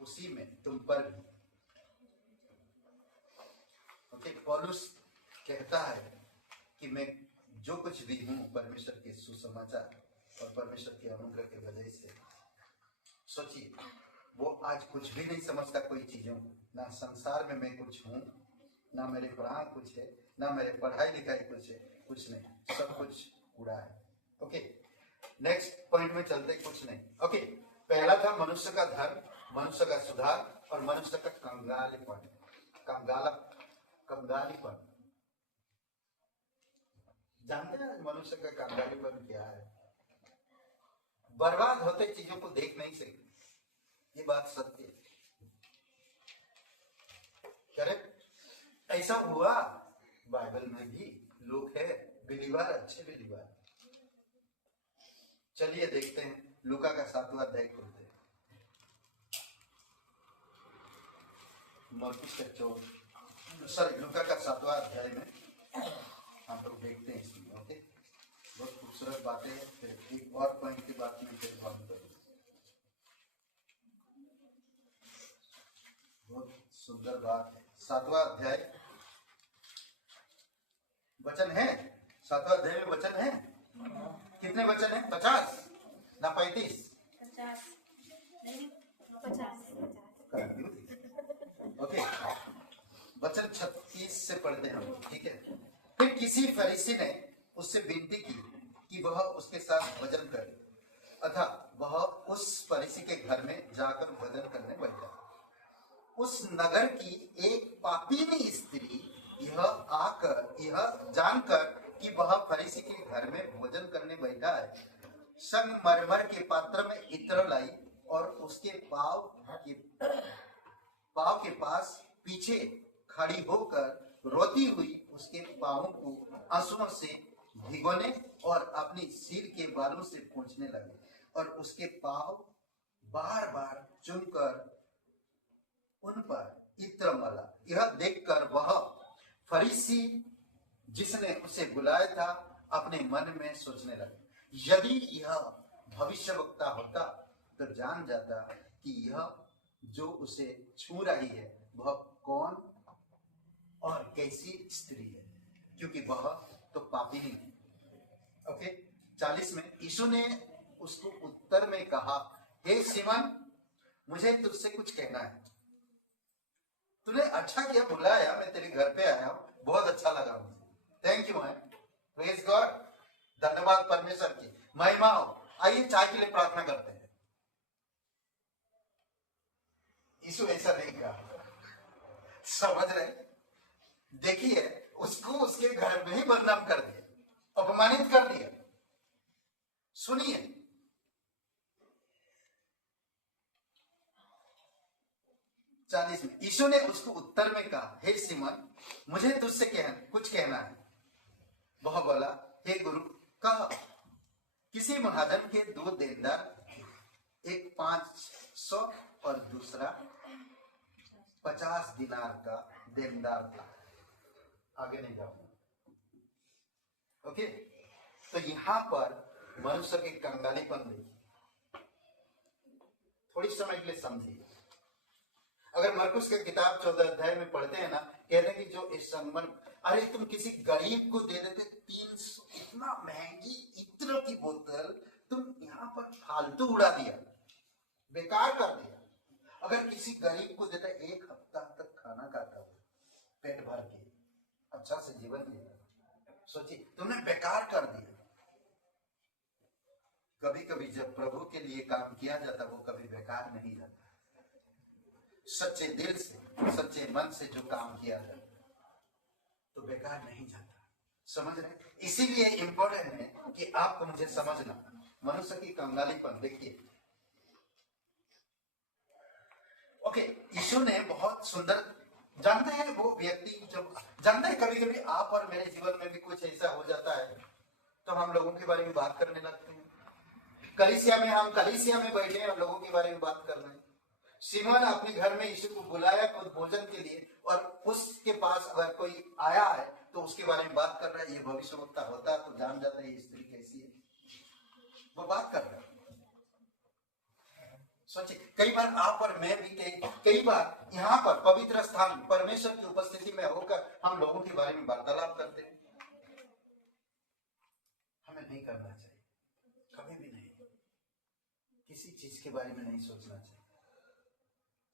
उसी में तुम पर भी। ओके, पौलुस कहता है कि मैं जो कुछ भी हूं परमेश्वर के सुसमाचार और परमेश्वर के अनुग्रह के वजह से। सोचिए, वो आज कुछ भी नहीं समझता कोई चीजों को, ना संसार में मैं कुछ हूं, ना मेरे प्राण कुछ है, ना मेरे पढ़ाई लिखाई कुछ है, कुछ नहीं, सब कुछ कूड़ा है। ओके, नेक्स्ट पॉइंट में चलते, कुछ नहीं। ओके, पहला था मनुष्य का धर्म, मनुष्य का सुधार और मनुष्य का कंगालीपन। जानते हैं मनुष्य का कंगालीपन क्या है? बर्बाद होते चीजों को देख नहीं सकते, ये बात सत्य है। करेक्ट, ऐसा हुआ बाइबल में भी लोग है बिलीवर, अच्छे बिलीवर। चलिए देखते हैं, लूका का 7वां अध्याय खोलते हैं। लूका का 7वां अध्याय में हम लोग देखते हैं इसमें। ओके, बहुत खूबसूरत बातें हैं। फिर एक और पॉइंट की बात में फिर बंद करूँ, बहुत सुंदर बात है। 7वां अध्याय वचन है, 7वां अध्याय में वचन है। कितने वचन है? 50 ना 35? 50। ओके, वचन 36 से पढ़ते हैं हम, ठीक है। फिर किसी फरीसी ने उससे विनती की कि वह उसके साथ भोजन करे, अतः वह उस फरीसी के घर में जाकर भोजन करने बैठा। उस नगर की एक पापीनी स्त्री यह जानकर कि वह फरीसी के घर में भोजन करने बैठा है, संगमरमर के पात्र में इत्र लाई और उसके पाँव के पास पीछे खड़ी होकर रोती हुई उसके पाँवों को आंसुओं से भिगोने और अपनी सिर के बालों से पोंछने लगे और उसके पाँव बार बार चुमकर उन पर इत्र मला। यह देखकर वह फरीसी जिसने उसे बुलाया था अपने मन में सोचने लगा, यदि यह भविष्यवक्ता होता तो जान जाता कि यह जो उसे छू रही है वह कौन और कैसी स्त्री है, क्योंकि वह तो पापी नहीं है। ओके, 40 में यीशु ने उसको उत्तर में कहा, हे सिमन, मुझे तुझसे कुछ कहना है। तूने अच्छा किया बुलाया, मैं तेरे घर पे आया हूं, बहुत अच्छा लगा मुझे। Thank you man, praise God. धन्यवाद परमेश्वर की महिमा हो। आइए चाय के लिए प्रार्थना करते हैं। यीशु ऐसा नहीं कहा, समझ रहे? देखिए, उसको उसके घर में ही बदनाम कर दिया, अपमानित कर दिया। सुनिए, चालीस में यीशु ने उसको उत्तर में कहा, हे सिमोन, मुझे तुझसे कुछ कहना है। वह बोला, हे गुरु, कहा। किसी महाजन के 2 देनदार, एक 500 और दूसरा 50 दिनार का देनदार था। आगे नहीं जाऊंगा। ओके, तो यहां पर मनुष्य की कंगालीपन देखिए, थोड़ी समय के लिए समझिए। अगर मरकुस की किताब 14 अध्याय में पढ़ते हैं ना, कहते हैं कि जो इस संबंध, अरे तुम किसी गरीब को दे देते 300, इतना महंगी इत्र की बोतल तुम यहाँ पर फालतू उड़ा दिया, बेकार कर दिया। अगर किसी गरीब को देता 1 हफ्ता तक खाना खाता हो, पेट भर के अच्छा से जीवन जीता, सोचिए तुमने बेकार कर दिया। कभी कभी जब प्रभु के लिए काम किया जाता, वो कभी बेकार नहीं जाता। सच्चे दिल से, सच्चे मन से जो काम किया जाता तो बेकार नहीं जाता। समझ रहे? इसीलिए इंपॉर्टेंट है कि आपको मुझे समझना मनुष्य की कंगालीपन। देखिए, ओके, यीशु ने बहुत सुंदर, जानते हैं वो व्यक्ति जब जानते हैं, कभी कभी आप और मेरे जीवन में भी कुछ ऐसा हो जाता है तो हम लोगों के बारे में बात करने लगते हैं। कलीसिया में बैठे हैं और लोगों के बारे में बात कर रहे हैं। सिमोन अपने घर में यीशु को बुलाया खुद भोजन के लिए, और उसके पास अगर कोई आया है तो उसके बारे में बात कर रहा है। ये भविष्यवक्ता होता है तो जान जाता है ये स्त्री कैसी है, वो बात कर रहा है। सोचिए, कई बार आप और मैं भी कई बार यहाँ पर पवित्र स्थान परमेश्वर की उपस्थिति में होकर हम लोगों के बारे में वार्तालाप करते हैं। हमें नहीं करना चाहिए, कभी भी नहीं, किसी चीज के बारे में नहीं सोचना चाहिए।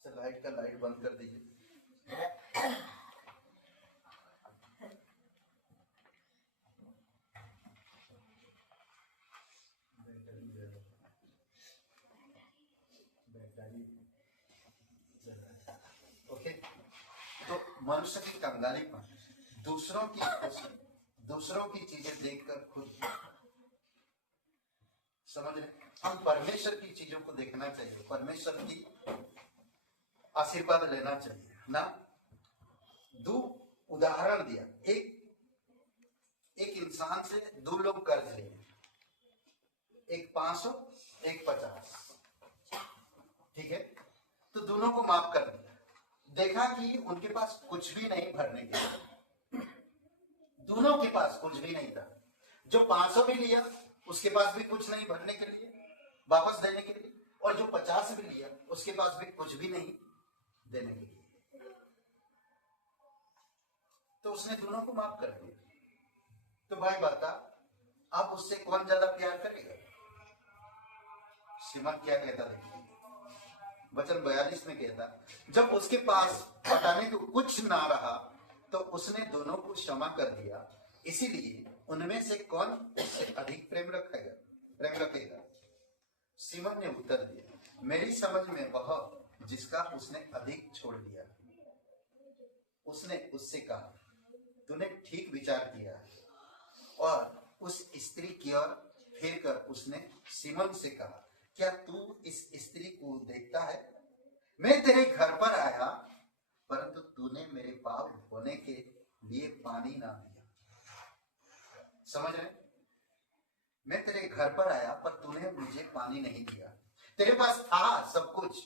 लाइट का लाइट बंद कर दीजिए। ओके, तो मनुष्य की कंगालीपन, दूसरों की चीजें देखकर खुद समझ रहे। हम परमेश्वर की चीजों को देखना चाहिए, परमेश्वर की आशीर्वाद लेना चाहिए ना। 2 उदाहरण दिया, एक इंसान से 2 लोग कर्ज लिए, एक 500 एक 50, ठीक है। तो दोनों को माफ कर दिया। देखा कि उनके पास कुछ भी नहीं भरने के लिए, दोनों के पास कुछ भी नहीं था। जो 500 भी लिया उसके पास भी कुछ नहीं भरने के लिए, वापस देने के लिए, और जो 50 भी लिया उसके पास भी कुछ भी नहीं देने के लिए। तो उसने दोनों को माफ कर दिया। तो भाई बता, अब उससे कौन ज्यादा प्यार करेगा? सिमोन क्या कहता देखिए, वचन 42 में कहता, जब उसके पास पटाने को कुछ ना रहा तो उसने दोनों को क्षमा कर दिया। इसीलिए उनमें से कौन उससे अधिक प्रेम रखेगा? सिमोन ने उत्तर दिया, मेरी समझ में वह जिसका उसने अधिक छोड़ दिया। उसने उससे कहा, तूने ठीक विचार किया है। और उस स्त्री की ओर फिर कर उसने सिमोन से कहा, क्या तू इस स्त्री को देखता है? मैं तेरे घर पर आया, परंतु तूने मेरे पाँव धोने के लिए पानी ना दिया। समझ रहे? मैं तेरे घर पर आया पर तूने मुझे पानी नहीं दिया। तेरे पास था सब कुछ,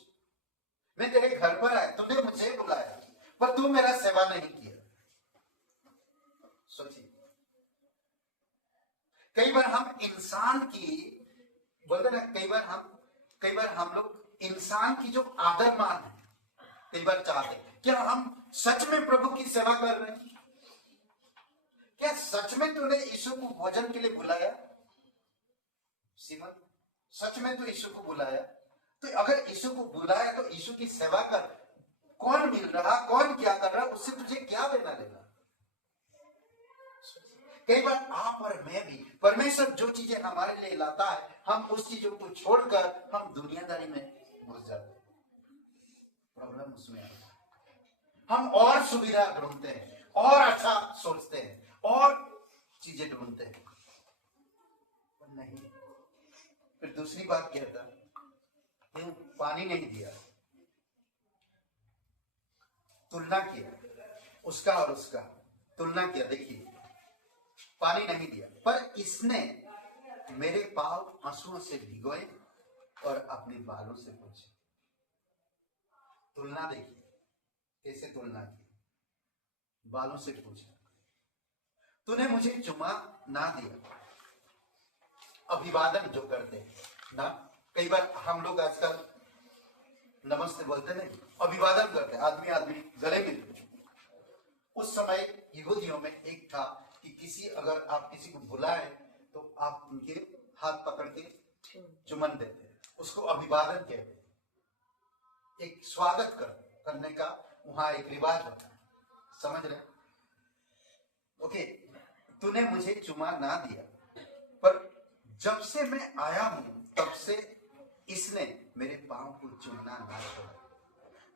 मैं तेरे घर पर आया, तूने मुझे बुलाया, पर तू मेरा सेवा नहीं किया। सोचिए, कई बार हम इंसान की बोलते ना, कई बार हम लोग इंसान की जो आदर मान है कई बार चाहते, क्या हम सच में प्रभु की सेवा कर रहे हैं? क्या सच में तूने यीशु को भोजन के लिए बुलाया? सिमोन, सच में तो यीशु को बुलाया? तो अगर यीशु को बुलाया तो यीशु की सेवा कर, कौन मिल रहा, कौन क्या कर रहा, उससे तुझे क्या लेना देना? कई बार आप और मैं भी परमेश्वर जो चीजें हमारे लिए लाता है, हम उस चीजों को छोड़कर हम दुनियादारी में घुस जाते हैं। प्रॉब्लम उसमें आता है। हम और सुविधा ढूंढते हैं, और अच्छा सोचते हैं, और चीजें ढूंढते हैं, पर नहीं। फिर दूसरी बात क्या था, क्यों पानी नहीं दिया, तुलना किया, उसका और उसका तुलना किया। देखिए, पानी नहीं दिया, पर इसने मेरे पाँव आंसुओं से भिगोए और अपने बालों से पोंछे। तुलना देखिए, कैसे तुलना की, बालों से पूछा, तूने मुझे चुमा ना दिया। अभिवादन जो करते हैं ना, कई बार हम लोग आजकल नमस्ते बोलते नहीं, अभिवादन करते हैं, आदमी आदमी गले मिलते। उस समय यहूदियों में एक था कि किसी अगर आप किसी को बुलाए तो आप उनके हाथ पकड़ के चुमन देते, उसको अभिवादन कहते हैं। एक स्वागत करने का वहां एक रिवाज होता है, समझ रहे? ओके, तूने मुझे चुमा ना दिया, पर जब से मैं आया हूं तब से इसने मेरे पांव को चूमना ना छोड़ा।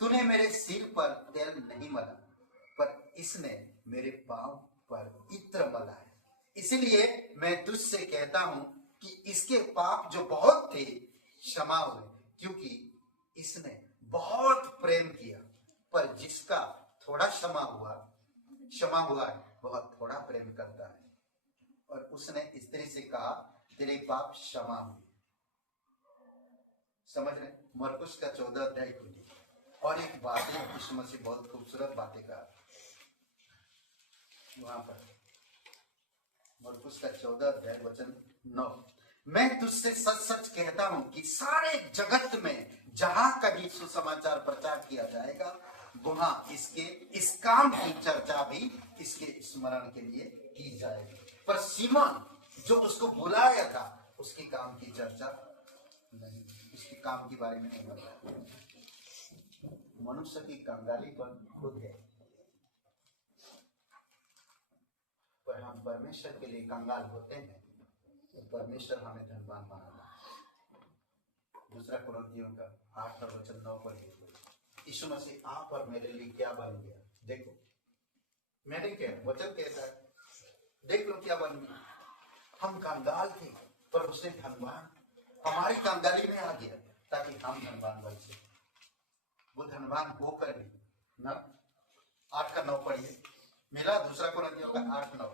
तूने मेरे सिर पर तेल नहीं मला, पर इसने मेरे पांव पर इत्र मला है। इसलिए मैं तुझसे कहता हूं कि इसके पाप जो बहुत थे क्षमा हुए, क्योंकि इसने बहुत प्रेम किया। पर जिसका थोड़ा क्षमा हुआ है, बहुत थोड़ा प्रेम करता है। और उसने स्त्री से कहा, तेरे पाप क्षमा हुए। समझ रहे? मरकुस का 14 अध्याय खुली। और एक बात है, यीशु मसीह बहुत खूबसूरत बातें कहा वहां पर, मरकुस का 14 अध्याय वचन 9। मैं तुझसे सच सच कहता हूं कि सारे जगत में जहां कभी सुसमाचार प्रचार किया जाएगा, वहां इसके इस काम की चर्चा भी इसके स्मरण के लिए की जाएगी। पर सीमोन जो उसको बुलाया था, उसके काम की चर्चा नहीं, उसके काम के बारे में नहीं बताया। मनुष्य की कंगालीपन खुद है, पर हम परमेश्वर के लिए कंगाल होते हैं तो परमेश्वर हमें धनवान बनाता है। दूसरा कुरिन्थियों का 8 और वचन 9 पर यीशु मसीह आप और मेरे लिए क्या बन गया। देखो, मैंने क्या वचन कहता है, देख लो क्या बन गया। हम कंगाल थे, पर उसने धनवान हमारी कंगाली में आ गया ताकि हम धनवान बन सके। वो धनवान होकर भी ना, 8 का 9 पढ़िए, मिला दूसरा कुरिन्थियों का 8-9।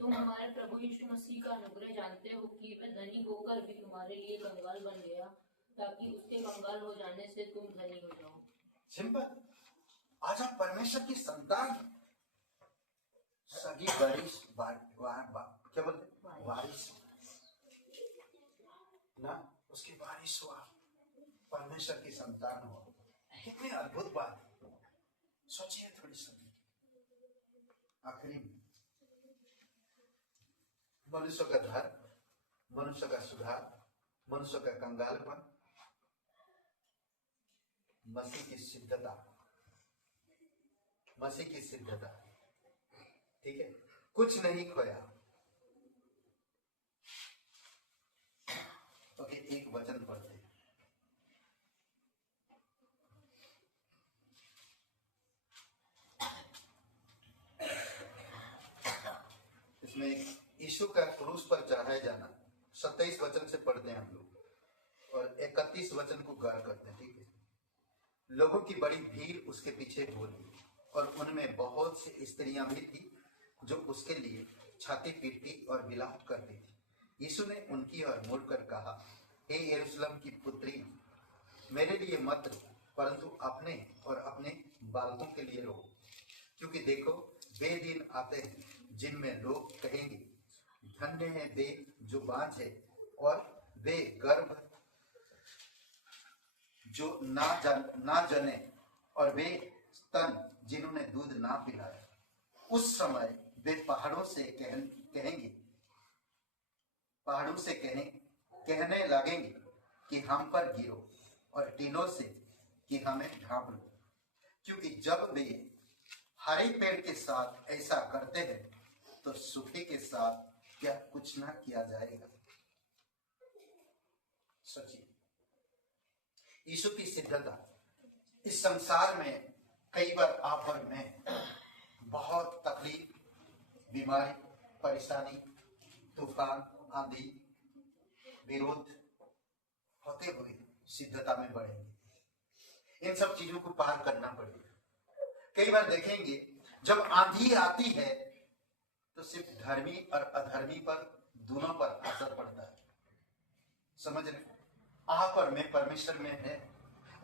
तुम हमारे प्रभु यीशु मसीह का अनुग्रह जानते हो कि वह धनी होकर भी तुम्हारे लिए कंगाल बन गया, ताकि उसके कंगाल हो जाने से तुम धनी हो जाओ। सिंपल। आज हम परमेश्वर की संतान, सगी बारिश क्या बोलते, बारिश ना, उसकी बारिश हुआ, परमेश्वर की संतान हुआ। कितनी अद्भुत बात है, सोचिए थोड़ी सी। आखिरी में मनुष्य का धर्म, मनुष्य का सुधार, मनुष्य का कंगालपन, मसीह की सिद्धता, मसीह की सिद्धता, ठीक है, कुछ नहीं खोया। ओके, एक वचन पढ़ते हैं। इसमें यीशु का क्रूस पर चढ़ाया जाना, 27 वचन से पढ़ते हैं हम लोग और 31 वचन को गौर करते हैं, ठीक है। लोगों की बड़ी भीड़ उसके पीछे हो रही और उनमें बहुत सी स्त्रियां भी थी जो उसके लिए छाती पीटती और विलाप करती थी। यीशु ने उनकी ओर मुड़कर कहा, हे यरूशलेम की पुत्री, मेरे लिए मत रो, परंतु अपने और अपने बालकों के लिए रो, क्योंकि देखो वे दिन आते हैं जिनमें लोग कहेंगे, धन्य है वे जो बांझ है और वे गर्भ जो ना जने और वे स्तन जिन्होंने दूध ना पिलाया। उस समय वे पहाड़ों से कहने लगेंगे कि हम पर गिरो और टीलों से कि हमें ढांप लो, क्योंकि जब वे हरे पेड़ के साथ ऐसा करते हैं तो सूखे के साथ क्या कुछ ना किया जाएगा। सोचिए, यीशु की सिद्धता इस संसार में कई बार आप और मैं बहुत तकलीफ, बीमारी, परेशानी, तूफान, आंधी, विरोध होते हुए सिद्धता में बढ़ेंगे। इन सब चीजों को पार करना पड़ेगा। कई बार देखेंगे जब आंधी आती है तो सिर्फ धर्मी और अधर्मी पर, दोनों पर असर पड़ता है। समझ रहे? आप और मैं परमेश्वर में है।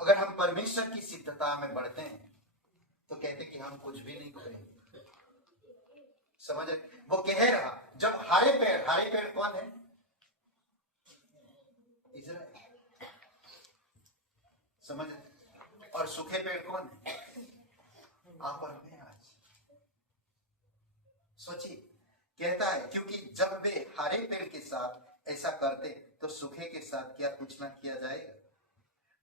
अगर हम परमेश्वर की सिद्धता में बढ़ते हैं तो कहते कि हम कुछ भी नहीं करेंगे। समझ रहे? वो कह रहा, जब हरे पेड़ कौन है? इज़राइल। समझ रहे? और सूखे पेड़ कौन है? आप और मैं। आज सोचिए, कहता है क्योंकि जब वे हरे पेड़ के साथ ऐसा करते तो सूखे के साथ क्या कुछ ना किया जाएगा।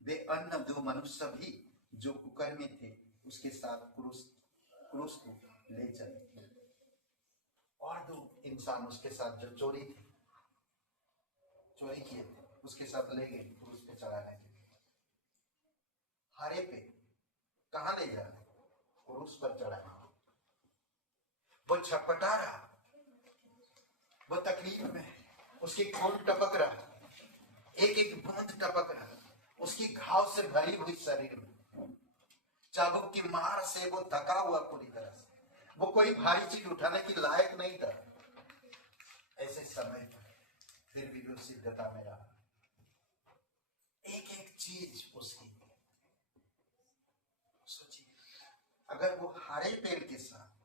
वे अन्य दो मनुष्य भी जो कुकर्मी थे उसके साथ क्रूस को ले चले, और दो इंसान उसके साथ जो चोरी किए थे उसके साथ ले गए क्रूस पे चढ़ाने के लिए। हरे पे कहां ले जा रहे? क्रूस पर चढ़ाने। वो छटपटा रहा, वो तकलीफ में, उसकी खून टपक रहा, एक एक बूंद टपक रहा, उसकी घाव से भरी हुई शरीर में, चाबुक की मार से वो थका हुआ पूरी तरह से, वो कोई भारी चीज उठाने की लायक नहीं था। ऐसे समय पर फिर भी वो सिद्धता में रहा। एक एक चीज उसकी। सोचिए, अगर वो हरे पेड़ के साथ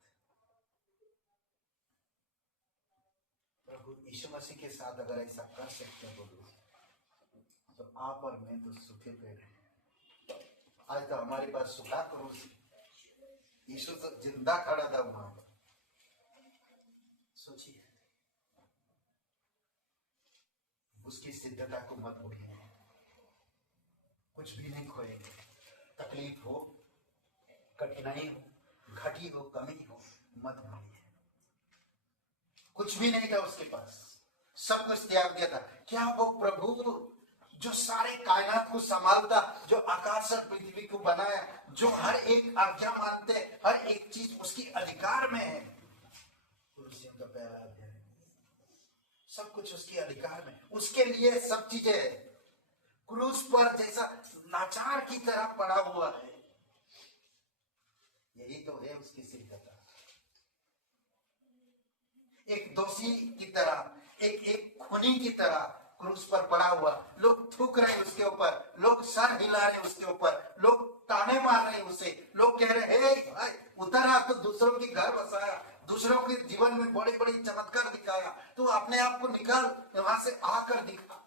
प्रभु यीशु मसीह के साथ अगर ऐसा कर सकते हैं तो आप और मैं तो सूखे पेड़ हैं। आज तो हमारे पास सूखा क्रूस, यीशु तो जिंदा खड़ा था वहां पर। सोचिए, उसकी सिद्धता को मत भूलिए। कुछ भी नहीं खोएंगे। तकलीफ हो, कठिनाई हो, घटी हो, कमी हो, मत भूलिए। कुछ भी नहीं था उसके पास, सब कुछ त्याग दिया था। क्या वो प्रभु जो सारे कायनात को संभालता, जो आकाश और पृथ्वी को बनाया, जो हर एक आज्ञा मानते, हर एक चीज उसकी अधिकार में है। कुर्सियों का प्यारा अध्याय, सब कुछ उसके अधिकार में, उसके लिए सब चीजें। क्रूस पर जैसा लाचार की तरह पड़ा हुआ है। यही तो है उसकी सिद्धता। एक दोषी की तरह, एक खूनी की तरह क्रूस पर पड़ा हुआ। लोग थूक रहे हैं उसके ऊपर, लोग सर हिला रहे हैं उसके ऊपर, लोग ताने मार रहे हैं उसे, लोग कह रहे हैं हे भाई उतर आ, तो दूसरों के घर बसाया, दूसरों के जीवन में बड़े बड़े चमत्कार दिखाया, तो अपने आप को निकाल वहां से आकर दिखा।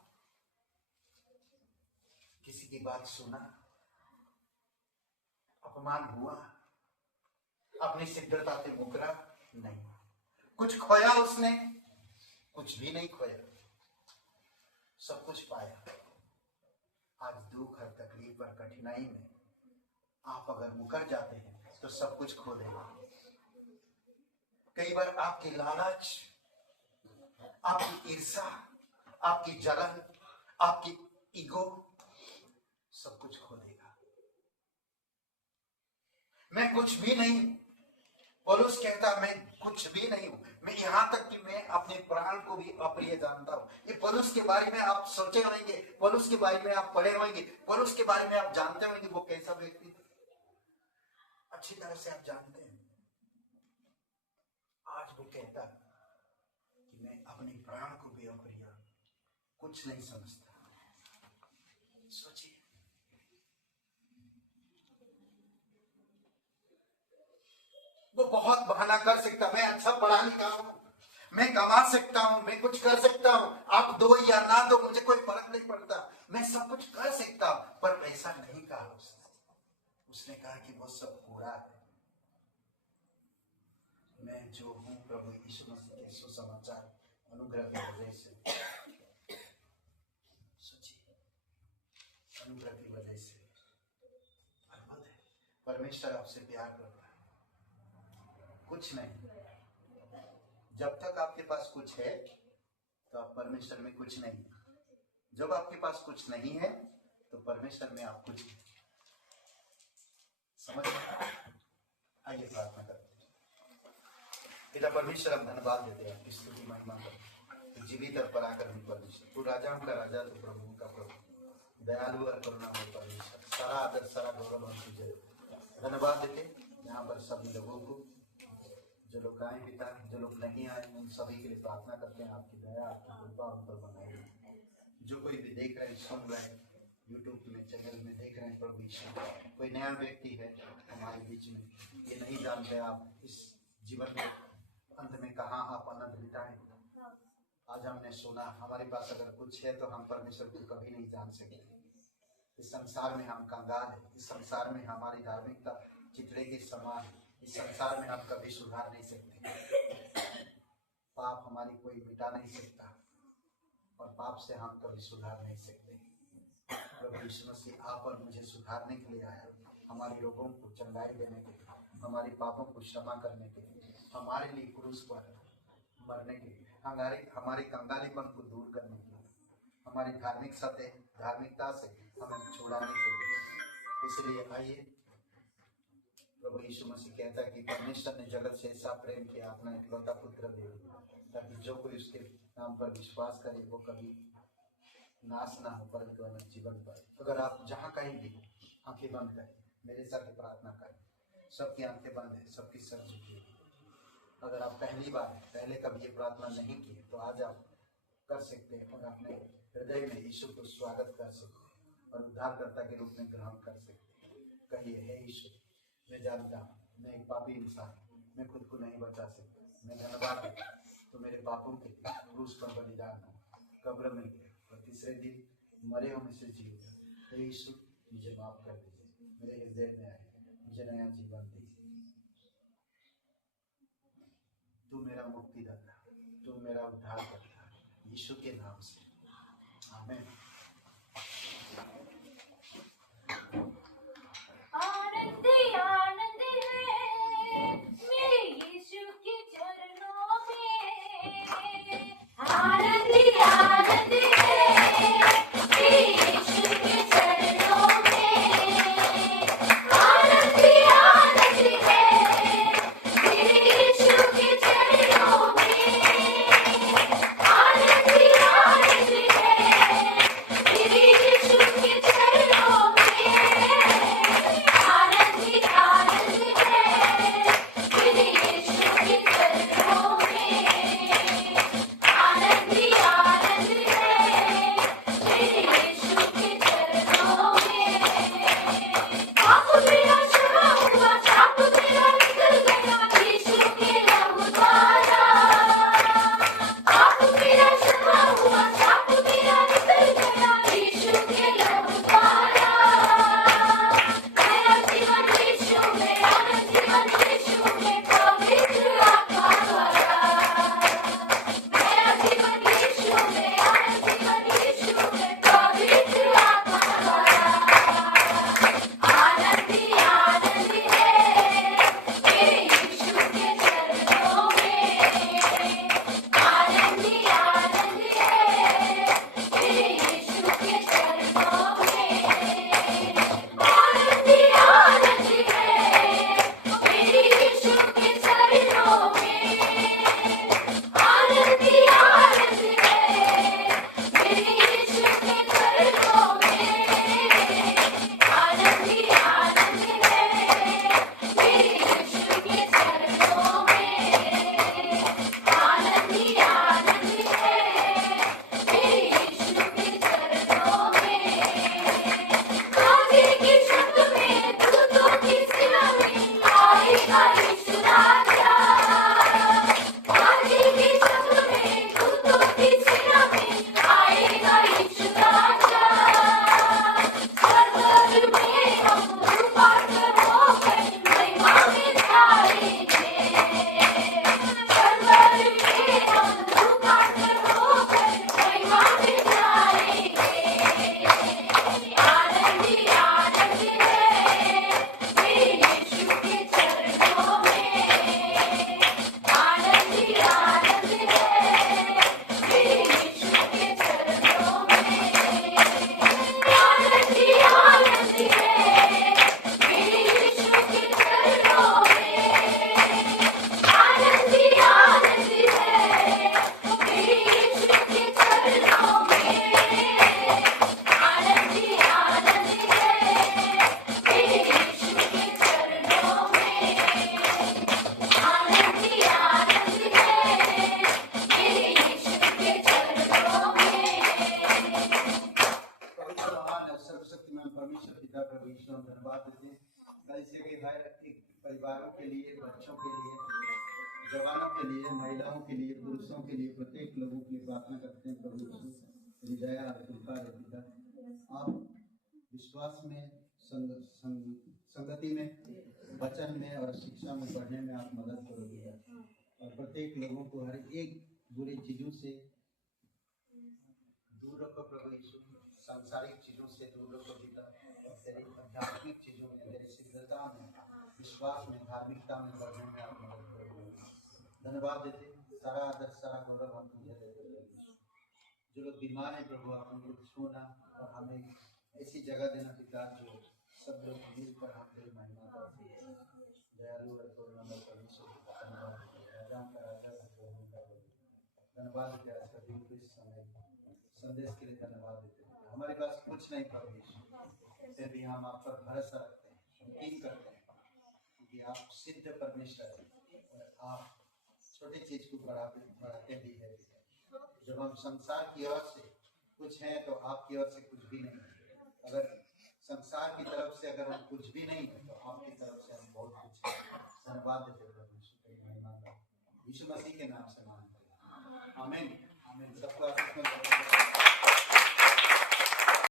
किसी की बात सुना, अपमान हुआ, अपनी सिद्धता से मुकरा नहीं। कुछ खोया उसने? कुछ भी नहीं खोया, सब कुछ पाया। आज दुख और तकलीफ और कठिनाई में आप अगर मुकर जाते हैं तो सब कुछ खो देंगे। कई बार आपकी लालच, आपकी ईर्ष्या, आपकी जलन, आपकी ईगो सब कुछ खो देगा। मैं कुछ भी नहीं, पौलुस कहता मैं कुछ भी नहीं हूं। मैं यहां तक कि मैं अपने प्राण को भी अप्रिय जानता हूं। ये पौलुस के बारे में आप सोचे होंगे, पौलुस के बारे में आप पढ़े होंगे, पौलुस के बारे में आप जानते होंगे वो कैसा व्यक्ति था। अच्छी तरह से आप जानते हैं। आज वो कहता कि मैं अपने प्राण को भी अप्रिय कुछ नहीं समझता। सोचिए, वो बहुत बहाना कर सकता, मैं अच्छा पढ़ा लिखा हूं, मैं कमा सकता हूं, मैं कुछ कर सकता हूं, आप दो या ना दो मुझे कोई फर्क नहीं पड़ता, मैं सब कुछ कर सकता हूं। पर ऐसा नहीं कहा उसने कहा कि वो सब पूरा है। मैं जो हूं प्रभु यीशु मसीह के सुसमाचार अनुग्रह की वजह से, सोचिए, अनुग्रह की वजह से अद्भुत है। परमेश्वर आपसे प्यार करता है, कुछ नहीं, जब तक आपके पास कुछ है तो आप परमेश्वर में कुछ नहीं। जब आपके पास कुछ नहीं है तो परमेश्वर में आप कुछ है। समझ में? आइए प्रार्थना करते हैं। पिता परमेश्वर, हम धन्यवाद देते हैं, आपकी स्तुति महिमा करते हैं। जीवित और पराक्रमी परमेश्वर, तू राजाओं का राजा, तू प्रभुओं का प्रभु, दयालु और करुणामय परमेश्वर, सारा आदर सारा गौरव हम तुझे धन्यवाद देते। यहाँ पर सभी लोगों को, जो लोग आए पिता, जो लोग नहीं आए, उन सभी के लिए प्रार्थना करते हैं आपकी दया आपकी कृपा उन पर बनाई। जो कोई भी देख रहे हैं, सुन रहे हैं, यूट्यूब में चैनल में देख रहे हैं प्रभु यीशु, कोई नया व्यक्ति है हमारे बीच में, ये नहीं जानते आप इस जीवन के अंत में कहाँ आप आनंद बिताएं। आज हमने सुना, हमारे पास अगर कुछ है तो हम परमेश्वर को कभी नहीं जान सकते। इस संसार में हम कंगाल हैं, इस संसार में हमारी धार्मिकता चितड़े के समान है, इस संसार में हम कभी सुधार नहीं सकते। पाप हमारी कोई मिटा नहीं सकता और पाप से हम कभी सुधार नहीं सकते। प्रभु यीशु मसीह आप और मुझे सुधारने के लिए आया, हमारे रोगों को चंगाई देने के लिए, हमारे पापों को क्षमा करने के लिए, हमारे लिए क्रूस पर मरने के लिए, हमारे कंगालीपन को दूर करने के लिए, हमारी धार्मिकता से हमें छुड़ाने के लिए। इसलिए आइए, प्रभु यीशु मसीह कहता है कि परमेश्वर ने जगत से ऐसा प्रेम किया, अपना इकलौता पुत्र दे दिया, ताकि जो कोई उसके नाम पर विश्वास करे वो कभी नाश ना हो परंतु अनंत जीवन पाए। अगर आप जहाँ कहीं भी आंखें बंद करें, मेरे साथ प्रार्थना करें, सबकी आंखें बंद है, सबकी सर झुकी है। अगर आप पहली बार पहले कभी ये प्रार्थना नहीं की तो आज आप कर सकते हैं और अपने हृदय में यीशु को स्वागत कर सकते हैं और उद्धारकर्ता के रूप में ग्रहण कर सकते हैं। कहिए, हे यीशु, मैं जानता हूँ मैं एक पापी इंसान, मैं खुद को नहीं बचा सकता, मैं धन्यवाद देता तो मेरे पापों के क्रूस पर बलिदान हो, कब्र में गए और तीसरे दिन मरे हो में से जी उठा। हे यीशु, मुझे माफ कर दीजिए, मेरे हृदय में आए, मुझे नया जीवन दीजिए। तू मेरा मुक्तिदाता, तू मेरा उद्धार करता, यीशु के नाम से, आमीन। आनंद आनंद है मेरे यीशु के चरणों में, आनंद आनंद है मेरे यीशु के चरणों में, आनंद आनंद है मेरे यीशु के चरणों में, आनंद आनंद है परिवारों के लिए, बच्चों के लिए, जवानों के लिए, महिलाओं के लिए, पुरुषों के लिए, प्रत्येक लोगों के लिए प्रार्थना करते हैं। प्रभु यीशु तेरी दया और कृपा है पिता, आप विश्वास में, संगति में, वचन में और शिक्षा में बढ़ने में आप मदद करोगे और प्रत्येक लोगों को हर एक बुरी चीजों से दूर रखो प्रभु यीशु, सांसारिक चीजों से दूर रखो पिता और तेरी आध्यात्मिक चीजों में, तेरी सिद्धता में, विश्वास में, धार्मिकता में बढ़ने में आप मदद करोगे। धन्यवाद देते, सारा आदर, सारा गौरव हम तुझे देते प्रभु यीशु। जो लोग बीमार हैं प्रभु, आप उनको छूना और हमें ऐसी जगह देना पिता जो सब लोग मिलकर हम तेरी महिमा करते हैं। दयालु और करुणामय परमेश्वर, धन्यवाद देते, राजाओं का राजा, प्रभु का प्रभु, धन्यवाद देते आज का दिन को इस समय संदेश के लिए धन्यवाद देते हैं। हमारे पास कुछ नहीं प्रभु यीशु, फिर भी हम आप पर भरोसा रखते हैं, यकीन करते हैं क्योंकि आप सिद्ध परमेश्वर हैं और आप छोटी चीज को बढ़ाते भी है। जब हम संसार की ओर से कुछ हैं तो आपकी ओर से कुछ भी नहीं है। अगर संसार की तरफ से अगर हम कुछ भी नहीं है तो आपकी तरफ से हम बहुत कुछ है। धन्यवाद देते प्रभु यीशु तेरी महिमा का, यीशु मसीह के नाम से मांगते हैं, आमीन आमीन। सबका